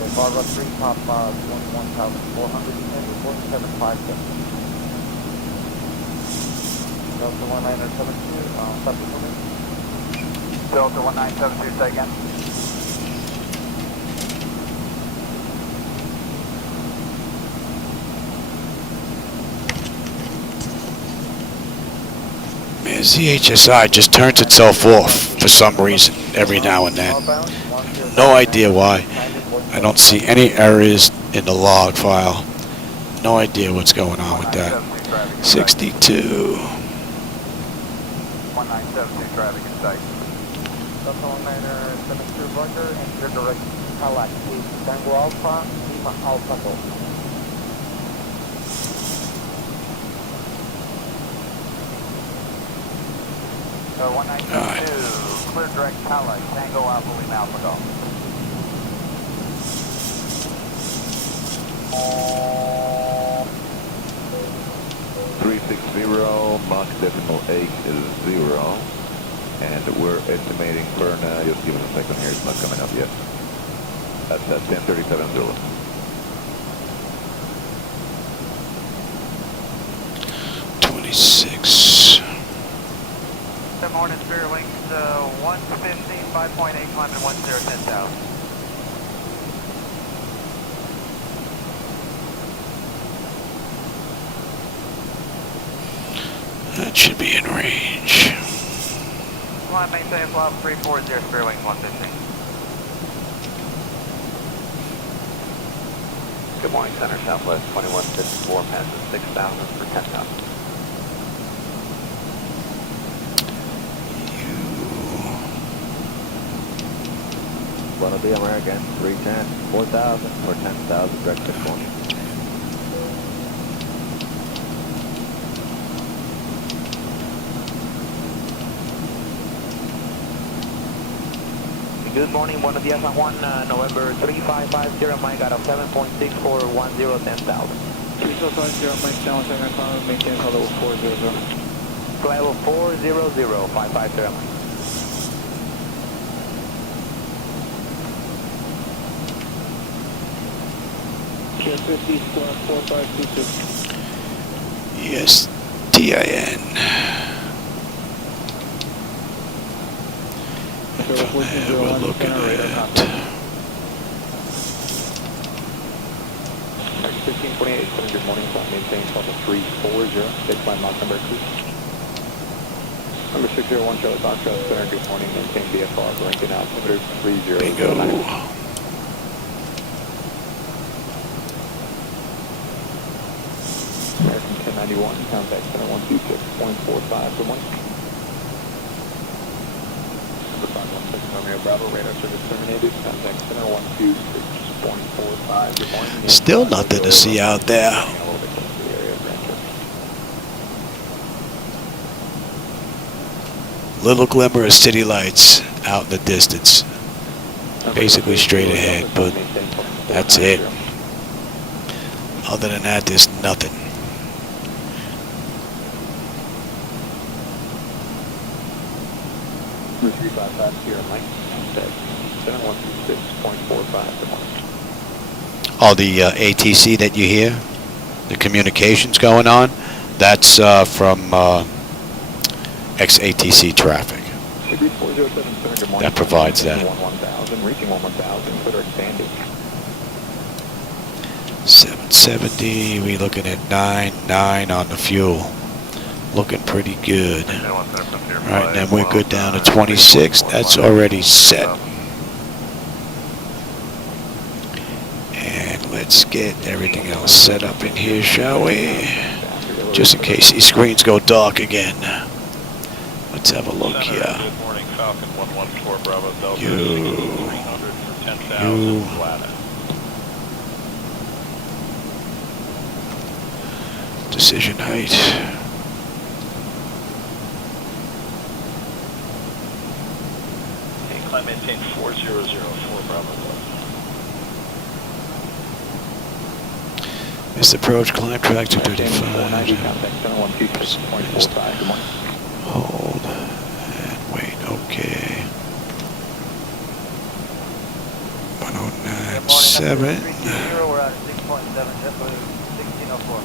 The Barra 3, top 21,400, descending 4757. Delta 1972, copy for me. Delta 1972, say again. Man, ZHSI just turns itself off for some reason every now and then. No idea why. I don't see any errors in the log file. No idea what's going on with that. 62. 1972 traffic in sight. Delta 1972 Roger, and your direct Cadillac, please. Tango Alpha, Lima Alpha Golf. So 1972, clear direct Cadillac, Tango Alpha, Lima Alpha Golf. 360, Mach 0.8, and we're estimating burn, just give us a second here, it's not coming up yet. That's 1037 Zulu. Good morning, Spirit Wings, 115, 5.8, climbing 10,000. That should be in range. Climb, maintain flop 340, Spirit Wings 115. Good morning, Center Southwest 2154, passes 6,000 for 10,000. Buenos dias, American. 310, 4,000 for 10,000, direct to California. Good morning, buenos dias, San Juan, November 3550, Mike out of 7.6410, 10,000. 3550, Mike down, 7 maintain level 400. Level 400, 550, Mike. Care 50, square 4522. ESTIN. And from there we're looking at 1528, good morning, maintain level 340, baseline Mach number 2. Number 601, Charlie Foxtrot, center, good morning, maintain VFR, Lincoln altimeter 30. Bingo. American 1091, contact center 126.45, good morning. Number 516, Romeo Bravo, radar service terminated, contact center 126.45, good morning. Still nothing to see out there. Little glimmer of city lights out in the distance. Basically straight ahead, but that's it. Other than that, there's nothing. Number 355 here, Mike. Contact center 126.45, good morning. All the ATC that you hear, the communications going on, that's from ex-ATC traffic. That provides that. 770, we looking at 9 on the fuel. Looking pretty good. Alright, then we're good down to 26. That's already set. And let's get everything else set up in here, shall we? Just in case these screens go dark again. Let's have a look here. Good morning, Falcon 114 Bravo Delta 300 for 10,000 flat. Decision height. Climb maintain 4004 Bravo Delta. Missed approach, climb track 235. Hold and wait, okay. 1097. We're at 6.7, just 1604.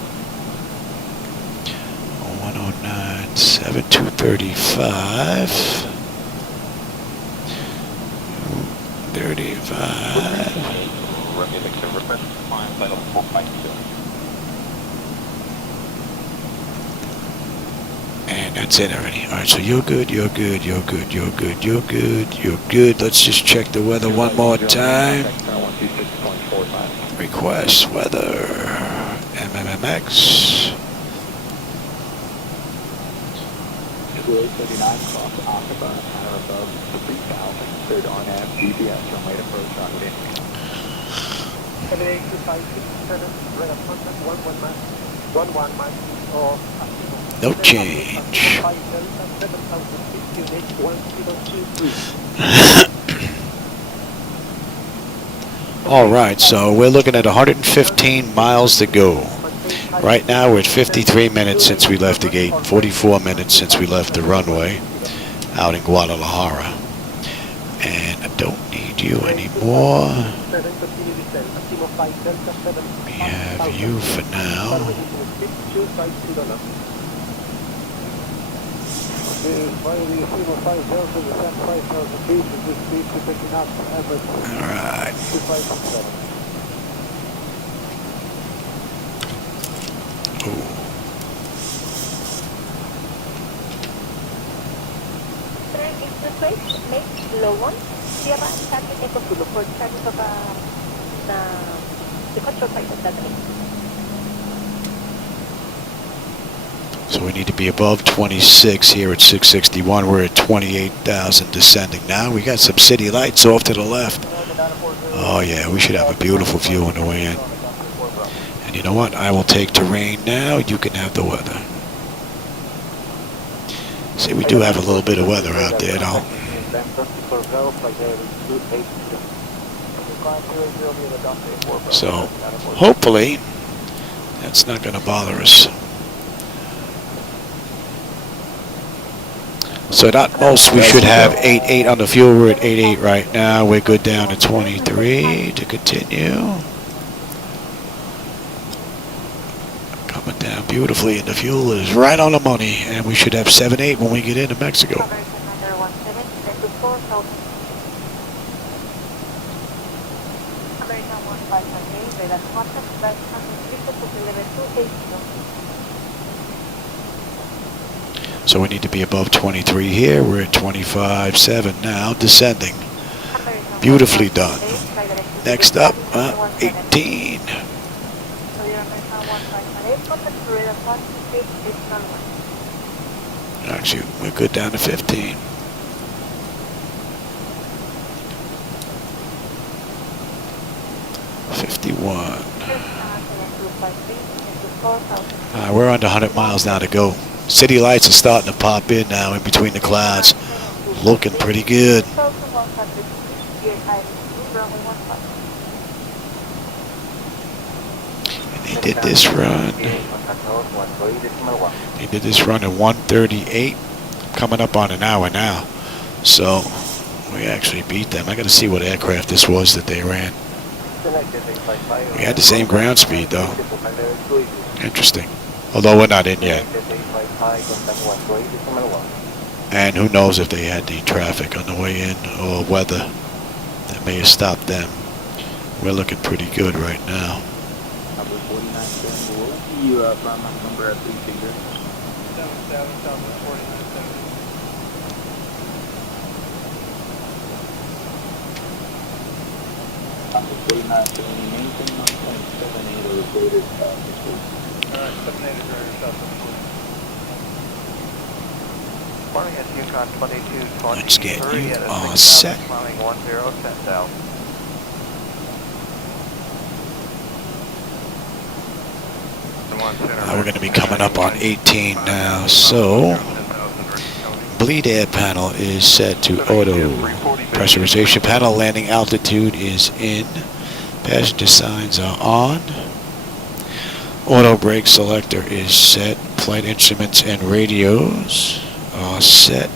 1097, 235. 35. And that's it already. Alright, so you're good, you're good, you're good, you're good, you're good, you're good. Let's just check the weather one more time. Request weather. MMMX. 239 across Aqaba, higher above 3,000, third on nav, GPS, runway approach, rocket in. 11 miles of No change. All right, so we're looking at 115 miles to go. Right now we're at 53 minutes since we left the gate, 44 minutes since we left the runway out in Guadalajara. And I don't need you anymore. We have you for now. All right. So we need to be above 26 here at 661. We're at 28,000 descending now. We got some city lights off to the left. Oh yeah, we should have a beautiful view on the way in. And you know what? I will take terrain now. You can have the weather. See, we do have a little bit of weather out there, though. So, hopefully, that's not going to bother us. So at most, we should have 8.8 on the fuel. We're at 8.8 right now. We're good down to 23 to continue. Coming down beautifully, and the fuel is right on the money, and we should have 7.8 when we get into Mexico. American 17, to 4,000. American 1518, radar contact, flight 100 to level 280. So we need to be above 23 here. We're at 25.7 now, descending. Beautifully done. Next up, 18. Actually, we're good down to 15. We're under 100 miles now to go. City lights are starting to pop in now in between the clouds. Looking pretty good. And they did this run. They did this run at 1:38. Coming up on an hour now. So we actually beat them. I got to see what aircraft this was that they ran. We had the same ground speed though. Interesting. Although we're not in yet. And who knows if they had the traffic on the way in or weather that may have stopped them. We're looking pretty good right now. Number 4970, we'll see you from number 3 figure. 4970, maintain on 0.78 or greater this week. 78 is very south of the Morning at Yukon 2223. Let's get you all set. Climbing 10, south. We're going to be coming up on 18 now, so bleed air panel is set to auto. Pressurization panel, landing altitude is in. Passenger signs are on. Auto brake selector is set. Flight instruments and radios are set.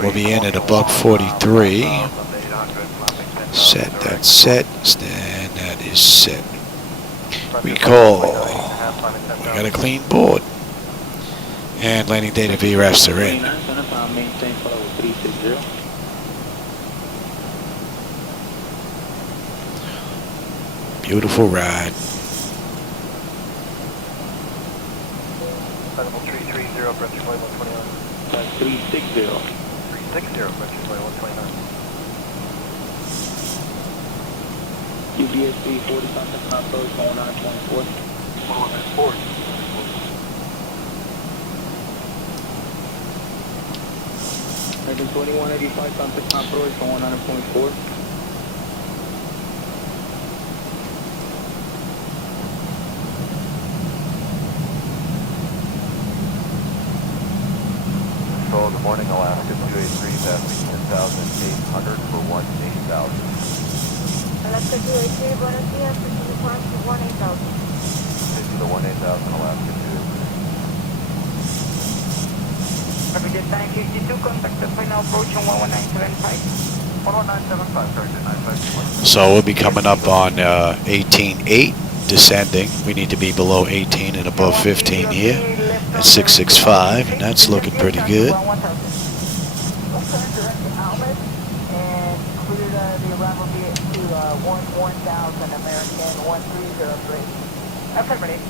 We'll be in at a buck 43. Set, that's set, and that is set. Recall. We got a clean board. And landing data VREFs are in. Beautiful ride. 330, French flight 129. 360. 360, French flight 129. UBSC 40 contact approach 19.4. 114. American 2185 contact approach 19.4. Control, good morning, Alaska 283, passing 10,800 for 18,000. Alaska 283, buenos días, return to 18,000. To the 18,000, Alaska 283. Roger, 952, contact the final approach on 11975. 11975, corrected, 952. So we'll be coming up on 18.8, descending. We need to be below 18 and above 15 here at 665, and that's looking pretty good. American 1303. Affirmative.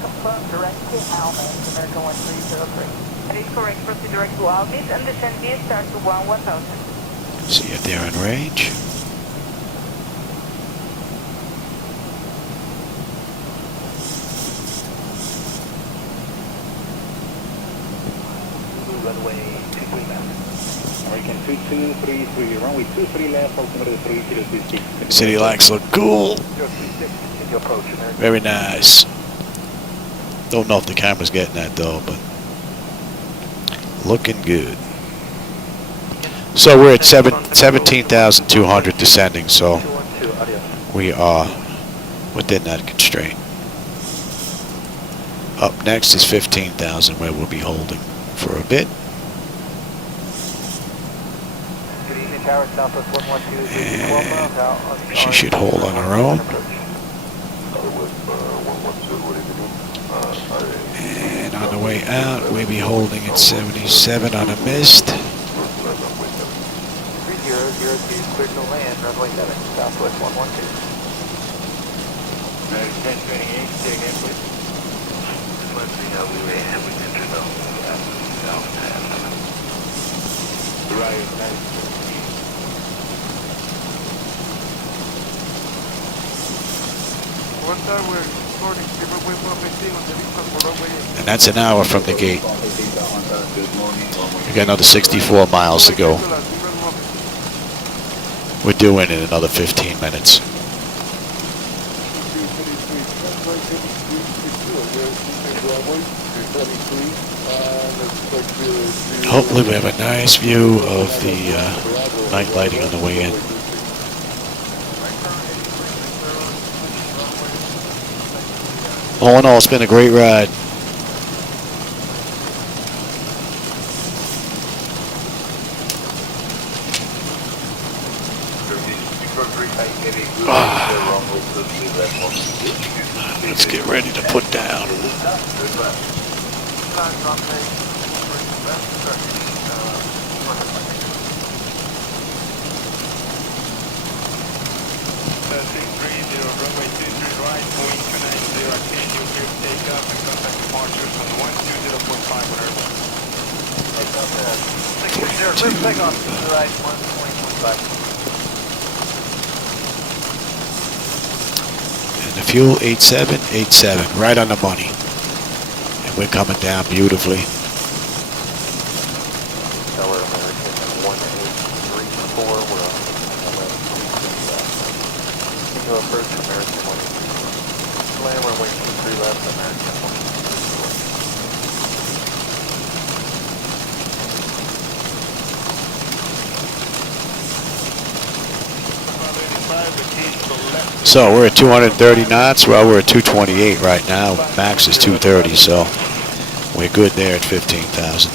Confirm direct to Almas, American 1303. That is correct. Proceed direct to Almas and descend via start to 1000. See if they're in range. Runway 23 left. American 2233, runway 23 left, altimeter 3026. City lights look cool. 036, continue approach, American. Very nice. Don't know if the camera's getting that though, but looking good. So we're at 17,200 descending, so we are within that constraint. Up next is 15,000 where we'll be holding for a bit. Good evening, Tower, Southwest 112, 12 miles out on She should hold on her own. And on the way out, we'll be holding at 77 on a mist. 3002, clear to land, runway 7, Southwest 112. 1028, stay again, please. Let's see how we land. We enter the south pass. Right, nice. And that's an hour from the gate. We got another 64 miles to go. We're due in another 15 minutes. Hopefully we have a nice view of the night lighting on the way in. All in all, it's been a great ride. Let's get ready to put down. Runway 23 right, Boeing 290, can you clear takeoff and contact departures on 120.5 on Airbus. 660, clear takeoff to the right, 120.5. And the fuel 8787, right on the money. And we're coming down beautifully. Tower American 1834, we're on single approach American 1. Land runway 23 left, American 1. So we're at 230 knots. Well, we're at 228 right now. Max is 230, so we're good there at 15,000.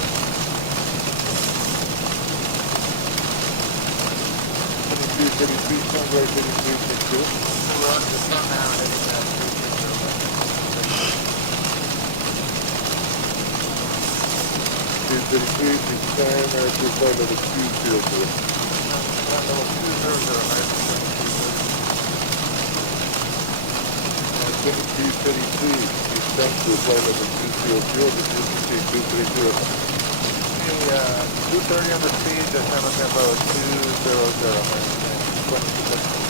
$230 on the speed, the time of tempo is 200, 20%.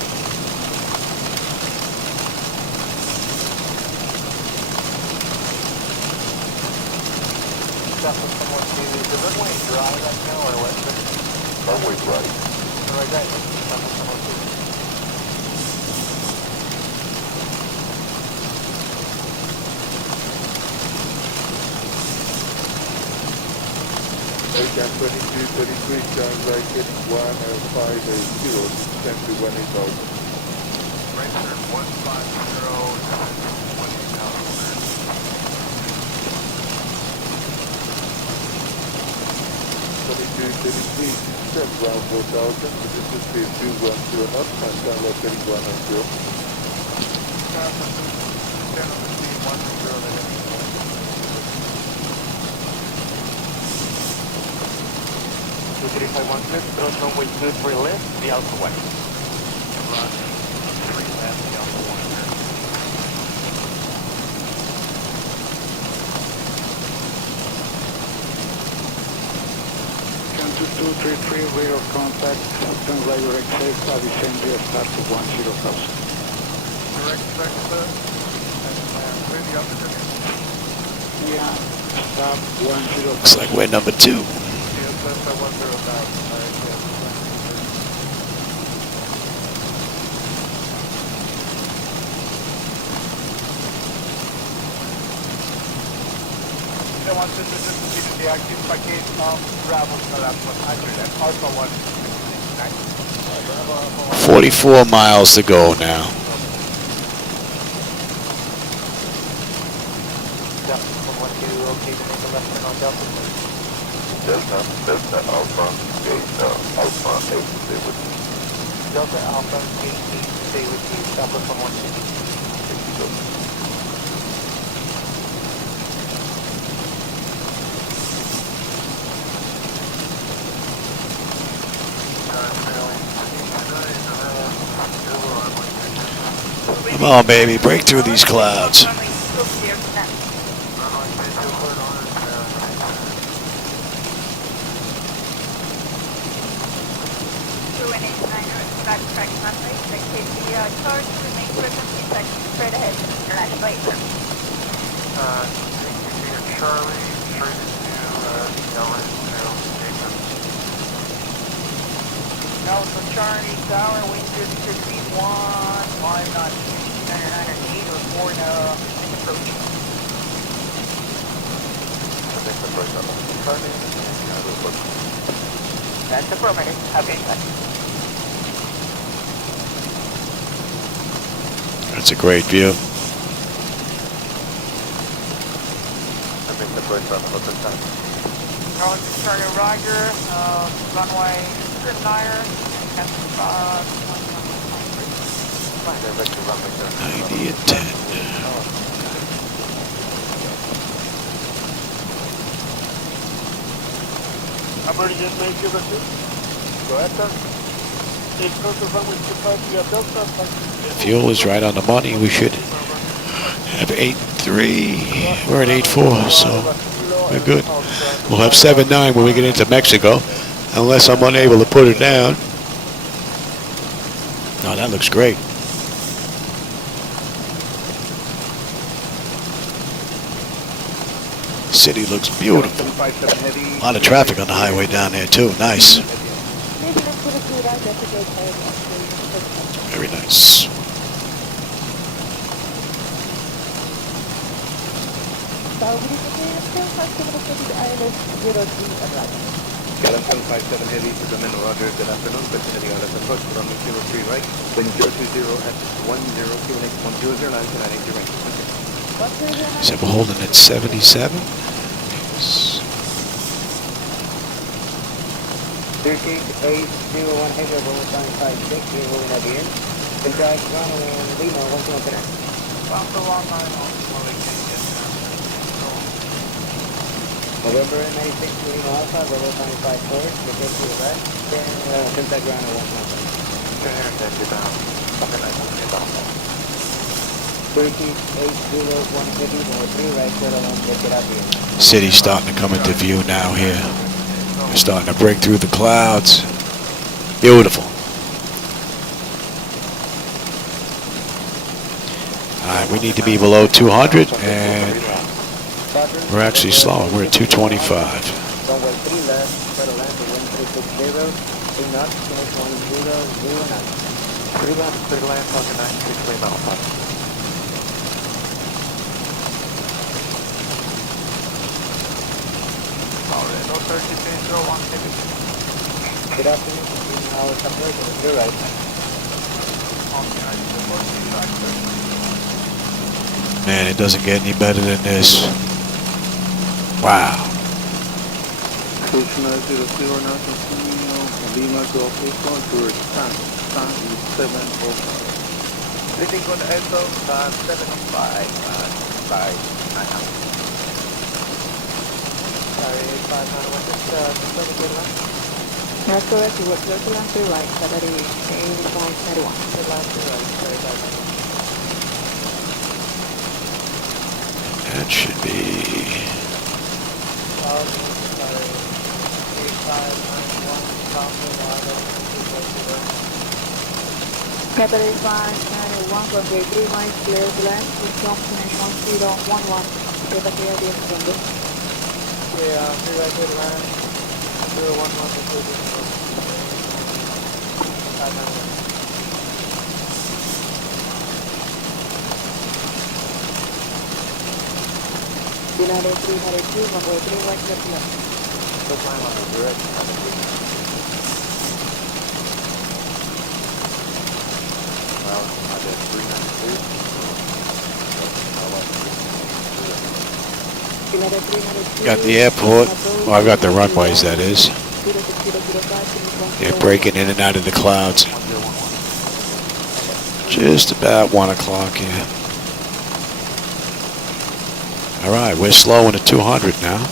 Is the runway dry right now or what? Runway dry. Right, right. American 2233, turn right heading 1580, descend to 18,000. Right, sir, 150, 2233, descend ground 4,000, the distance is 210 knots, and turn left heading 190. Thrust runway 23 left, the Alpha 1. Run 3 left, the Alpha 1. Can 2233, radar contact, turn right direct safe, descend via start to 10,000. Direct, sir, and clear the altitude. Yeah, stop 10,000. Looks like we're number 2. Deactive package of Bravo Salapon, and Alpha 1. 44 miles to go now. Delta 112, okay to make a left turn on Delta. Delta, Delta Alpha, Gate Alpha 8, stay with me. Delta Alpha, Gate 8, stay with you. Southwest 116. Thank you, Delta. Come on, baby, break through these clouds. Straight ahead, international airport. Charlie, straight into Alpha Charlie Tower, wind 260, 1, 5 knots, 908, or 4 approach. That's affirmative. Okay, That's a great view. Charlie Roger, runway 9, 90 and 10. Emergent major vessel. Go ahead, sir. It's Delta runway 25, you have Delta. Fuel is right on the money. We should have 8.3. We're at 8.4, so we're good. We'll have 7.9 when we get into Mexico, unless I'm unable to put it down. No, that looks great. City looks beautiful. A lot of traffic on the highway down there too. Nice. Very nice. Gallon 757 Heavy to the men, Roger. Good afternoon. Vicinity on left approach, runway 03 right. Wind 020 at 10, QNH 100, 980 range. So we're holding at 77. 3801 Heavy over 156, you're moving again. Contact runway Lima 129. Alpha 191. November 96 to Lima Alpha, level 95 forward, return to the left, then contact runway 3801 Heavy over 3 right, quarter long, get it up here. City's starting to come into view now here. We're starting to break through the clouds. Beautiful. Alright, we need to be below 200, and we're actually slowing. We're at 225. Runway 3 left, settle land to wind 360, 3 knots, finish 10, 0 knots. 3 left, clear to land, Falcon 9, 3 Alpha. Alright, no 30.01 Heavy. Good afternoon, continuing our separation, you're right. Man, it doesn't get any better than this. Wow. Krishna 00 now, continue, Lima Golf 8 towards San 705. Sitting on the ESO, 705, 900. Sorry, 859, what's this, good land? That's correct, you were clear to land 3 right, Saturday 8591. Good land 3 right, sorry, 591. That should be... Capital 591, runway 3 right, clear to land, control finish 1011. Give a clear the extended. Yeah, 3 right, clear to land, 011, United 302, runway 3 right, clear to land. Good line on the direction, Well, I did 392. Got the airport. Well, I've got the runways, that is. They're breaking in and out of the clouds. Just about 1 o'clock here. All right, we're slowing at 200 now.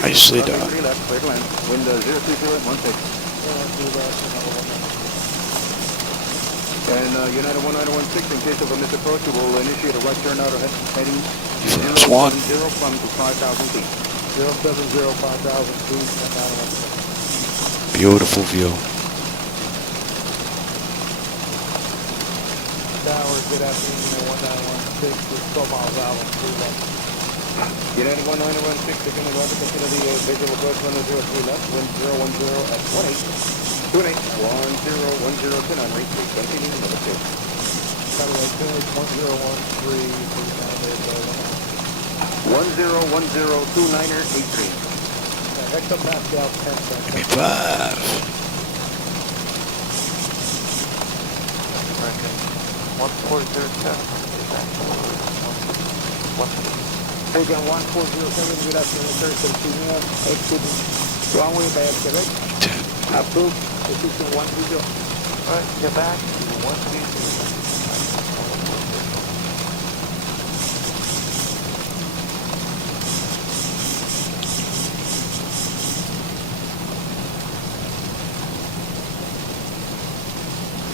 Nicely done. Wind 030 at 16. And United 1916, in case of a misapproach, we will initiate a right turn out heading 070 from to 5,000 feet. 070, 5,000 feet. Beautiful view. Tower, good afternoon, 1916, with 12 miles out on 3 left. United 1916, taking the right to consider the visual approach 103 left, wind 010 at 18. 1010 on rate 3, continue number 2. Copy, 1013, 101029er 83. Hectopascal 10 seconds. Give me 5. American 1407. Program 1407, good afternoon, sir. Continue, exit runway by correct. Approved, position 130. Alright, get back to 130.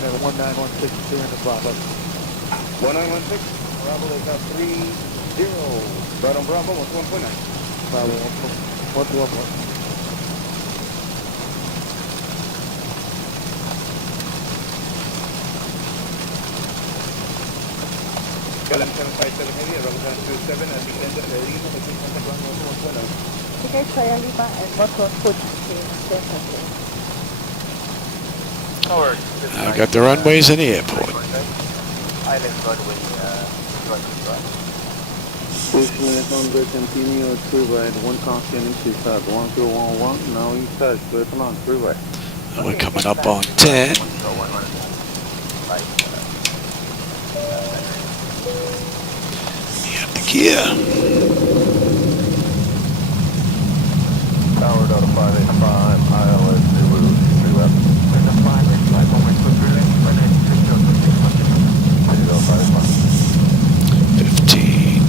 Another 1916 clear in the Bravo. 1916, Bravo is at 30. Right on Bravo, 121.9. Bravo, 121. Calam 757 heavy, Rogan 27 at the end of the Lima, between Santa Clara and 121. Okay, Saya Lima and Motor Foot in I got the runways in the airport. Island runway, Station is on the continue freeway, 1 constant east side, 1011, now east side, straight along freeway. We're coming up on 10. Yep, the gear. Tower Delta 585, ILS Zulu 3 left. Delta 585, one way quick relay, 15.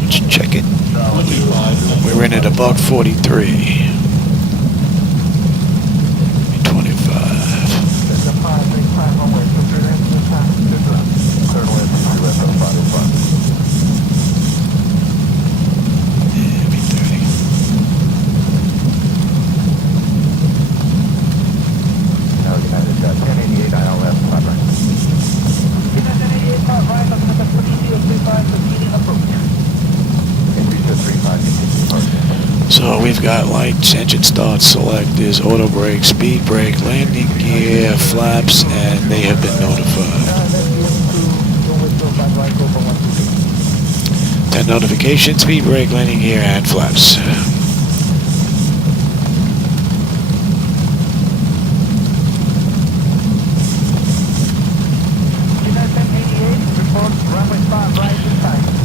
Let's check it. We're in at a buck 43. 25. So we've got lights, engine start, selectors, auto brake, speed brake, landing gear, flaps, and they have been notified. 10 notifications, speed brake, landing gear, and flaps.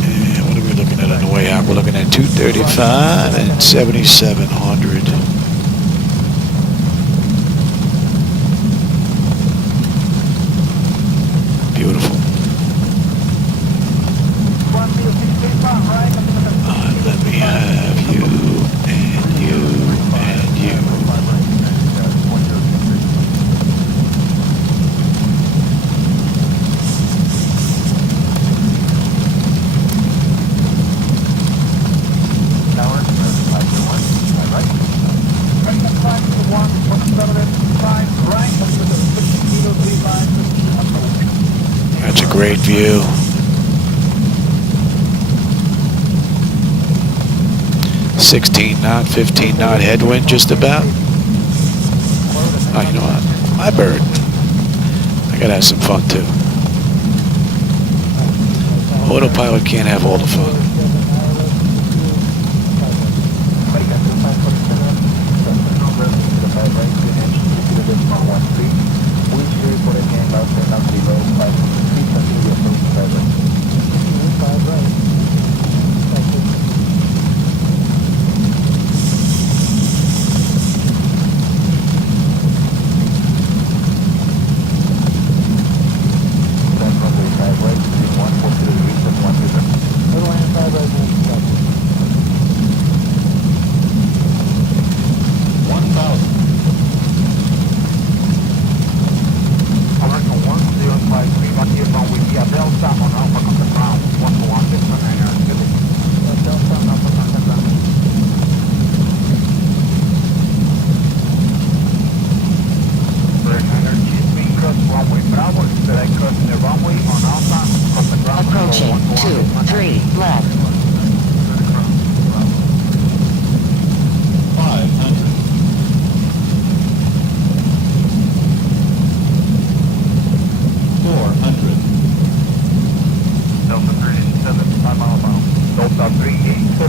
And what are we looking at on the way out? We're looking at 235 and 7,700. Beautiful. Let me have you and you and you. That's a great view. $16 knot, 15 knot headwind just about. Oh, you know what? My bird. I gotta have some fun too. Autopilot can't have all the fun.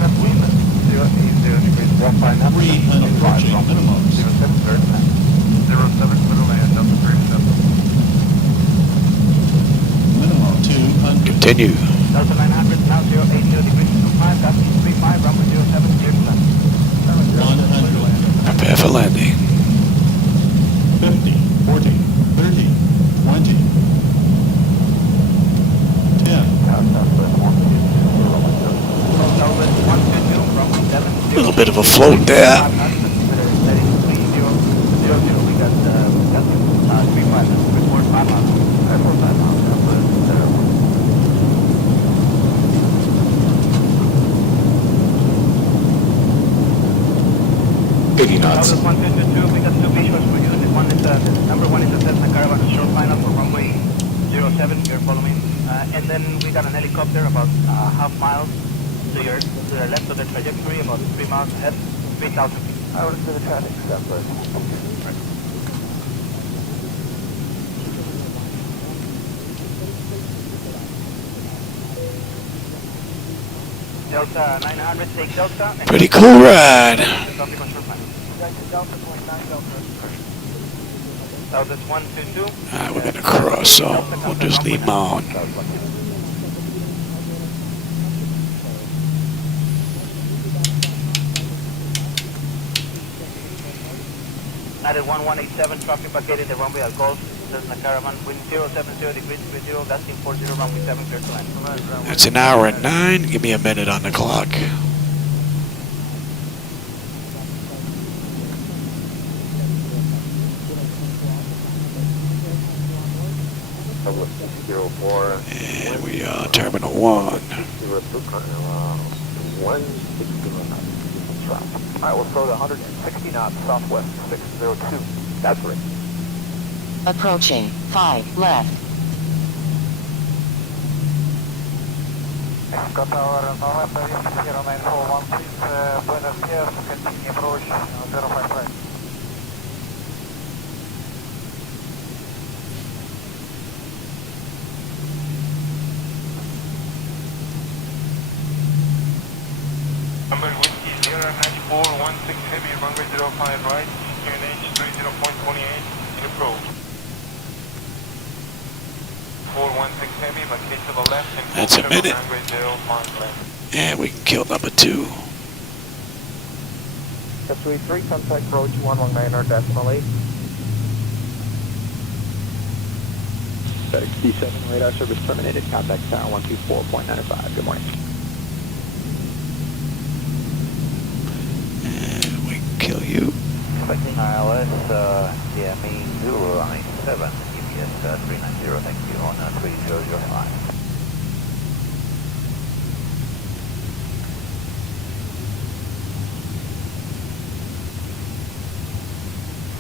wind 080 degrees, 159. 3 and approaching minimums. 07 clear to land, Delta 37. Minimum 200. Continue. Delta 900, now 080 degrees, 25, that's 35, runway 07, clear to land. 100. Prepare for landing. 50, 40, 30, 20, 10. A little bit of a float there. Knots. 122, we got two visuals for you. One is number one is a Cessna Caravan, a short final for runway 07. You're following, and then we got an helicopter about half mile to the left of the trajectory, about 3 miles ahead, 3,000 feet. I would do the traffic stop, Delta 900, take Delta. Pretty cool ride. Delta's 122. We're going to cross, so we'll just leave them on. United 1187, traffic vacating the runway at Gulf, Cessna Caravan, wind 070 degrees, 30, gusting 40, runway 7, clear to land. That's an hour and 9. Give me a minute on the clock. And we are Terminal 1. Alright, we'll throw the 160 knots southwest 602. That's right. Approaching 5 left. Mexico Tower, November, 0941, please, Buenos Aires, continue approach 055. Number whiskey 09416 heavy, runway 05 right, QNH 30.28, in approach. 416 heavy, vacate to the left and That's a minute. runway 05 left. And we can kill number 2. Suite 3, contact approach 119.8. FedEx B7 radar service terminated. Contact tower 124.95. Good morning. And we can kill you. Expecting ILS, CME 097, EPS 390, thank you, on 3005.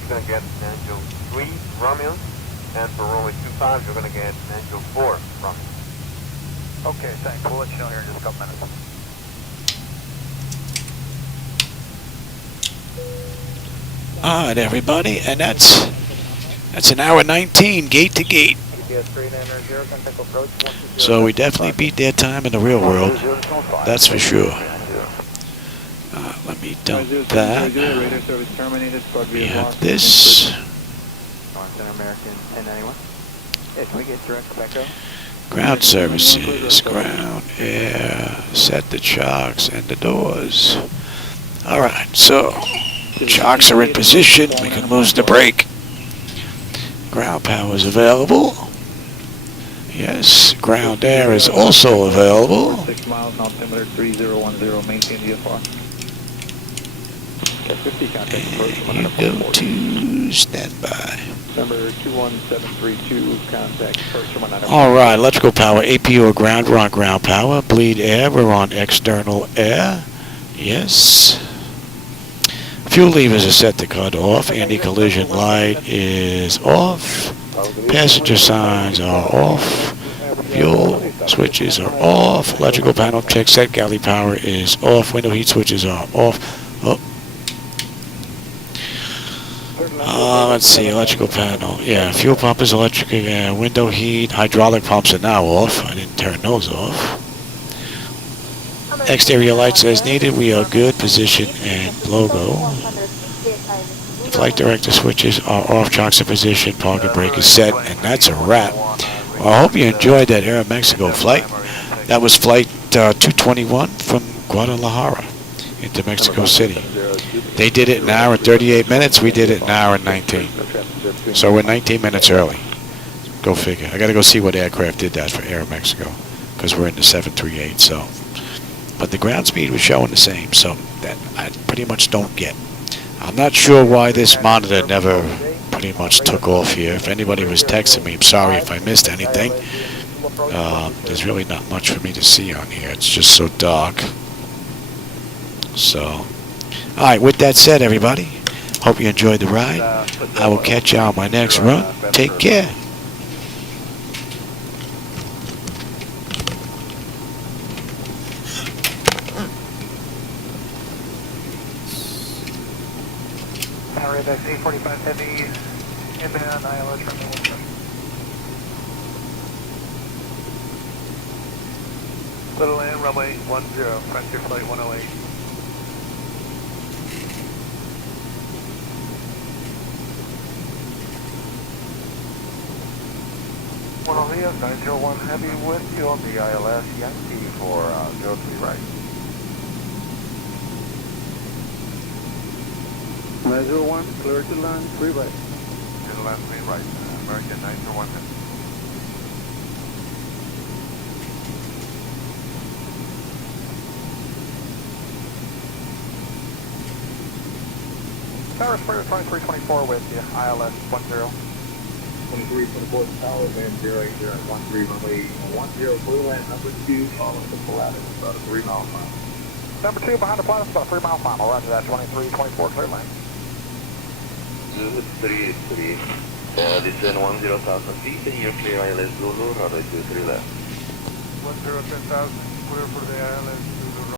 You're going to get Angel 3 Romeo, and for runway 25, you're going to get Angel 4 Romeo. Okay, thanks. We'll let you know here in just a couple minutes. All right, everybody, and that's an hour 19, gate to gate. So we definitely beat their time in the real world. That's for sure. Let me dump that. We have this. Ground services, ground, air, set the chocks and the doors. All right, so chocks are in position. We can lose the brake. Ground power is available. Yes, ground air is also available. 6 miles, altimeter 3010, maintain VFR. You go to standby. Number 21732, contact first from another. All right, electrical power, AP or ground, we're on ground power. Bleed air, we're on external air. Yes. Fuel levers are set to cut off. Anti-collision light is off. Passenger signs are off. Fuel switches are off. Electrical panel check set. Galley power is off. Window heat switches are off. Let's see, electrical panel. Yeah, fuel pump is electric. Window heat. Hydraulic pumps are now off. I didn't turn those off. Exterior lights as needed. We are good. Position and logo. Flight director switches are off. Chocks in position. Parking brake is set. And that's a wrap. Well, I hope you enjoyed that Aero Mexico flight. That was flight 221 from Guadalajara into Mexico City. They did it in an hour and 38 minutes. We did it in an hour and 19. So we're 19 minutes early. Go figure. I got to go see what aircraft did that for Aero Mexico, because we're in the 738. So, but the ground speed was showing the same. So that I pretty much don't get. I'm not sure why this monitor never pretty much took off here. If anybody was texting me, I'm sorry if I missed anything. There's really not much for me to see on here. It's just so dark. So, all right, with that said, everybody, hope you enjoyed the ride. I will catch you on my next run. Take care. Alright, that's 845 Heavy, inbound ILS runway 17. Little land, runway 10, Frontier Flight 108. Buenos días, 901 Heavy with you on the ILS Yankee for 03 right. 901, clear to land, 3 right. Clear to land, 3 right, American 901 Heavy. Tower Spirit 2324 with you, ILS 10. 2324 Tower, man, 080 at 13, runway 10, clear land, number 2, following the Pilatus, about a 3-mile mile. Number 2 behind the Pilatus, about a 3-mile mile, roger that, 2324, clear lane. Zulu 383, descend 10,000 feet, and you're clear ILS Zulu, runway 23 left. 10,000, clear for the ILS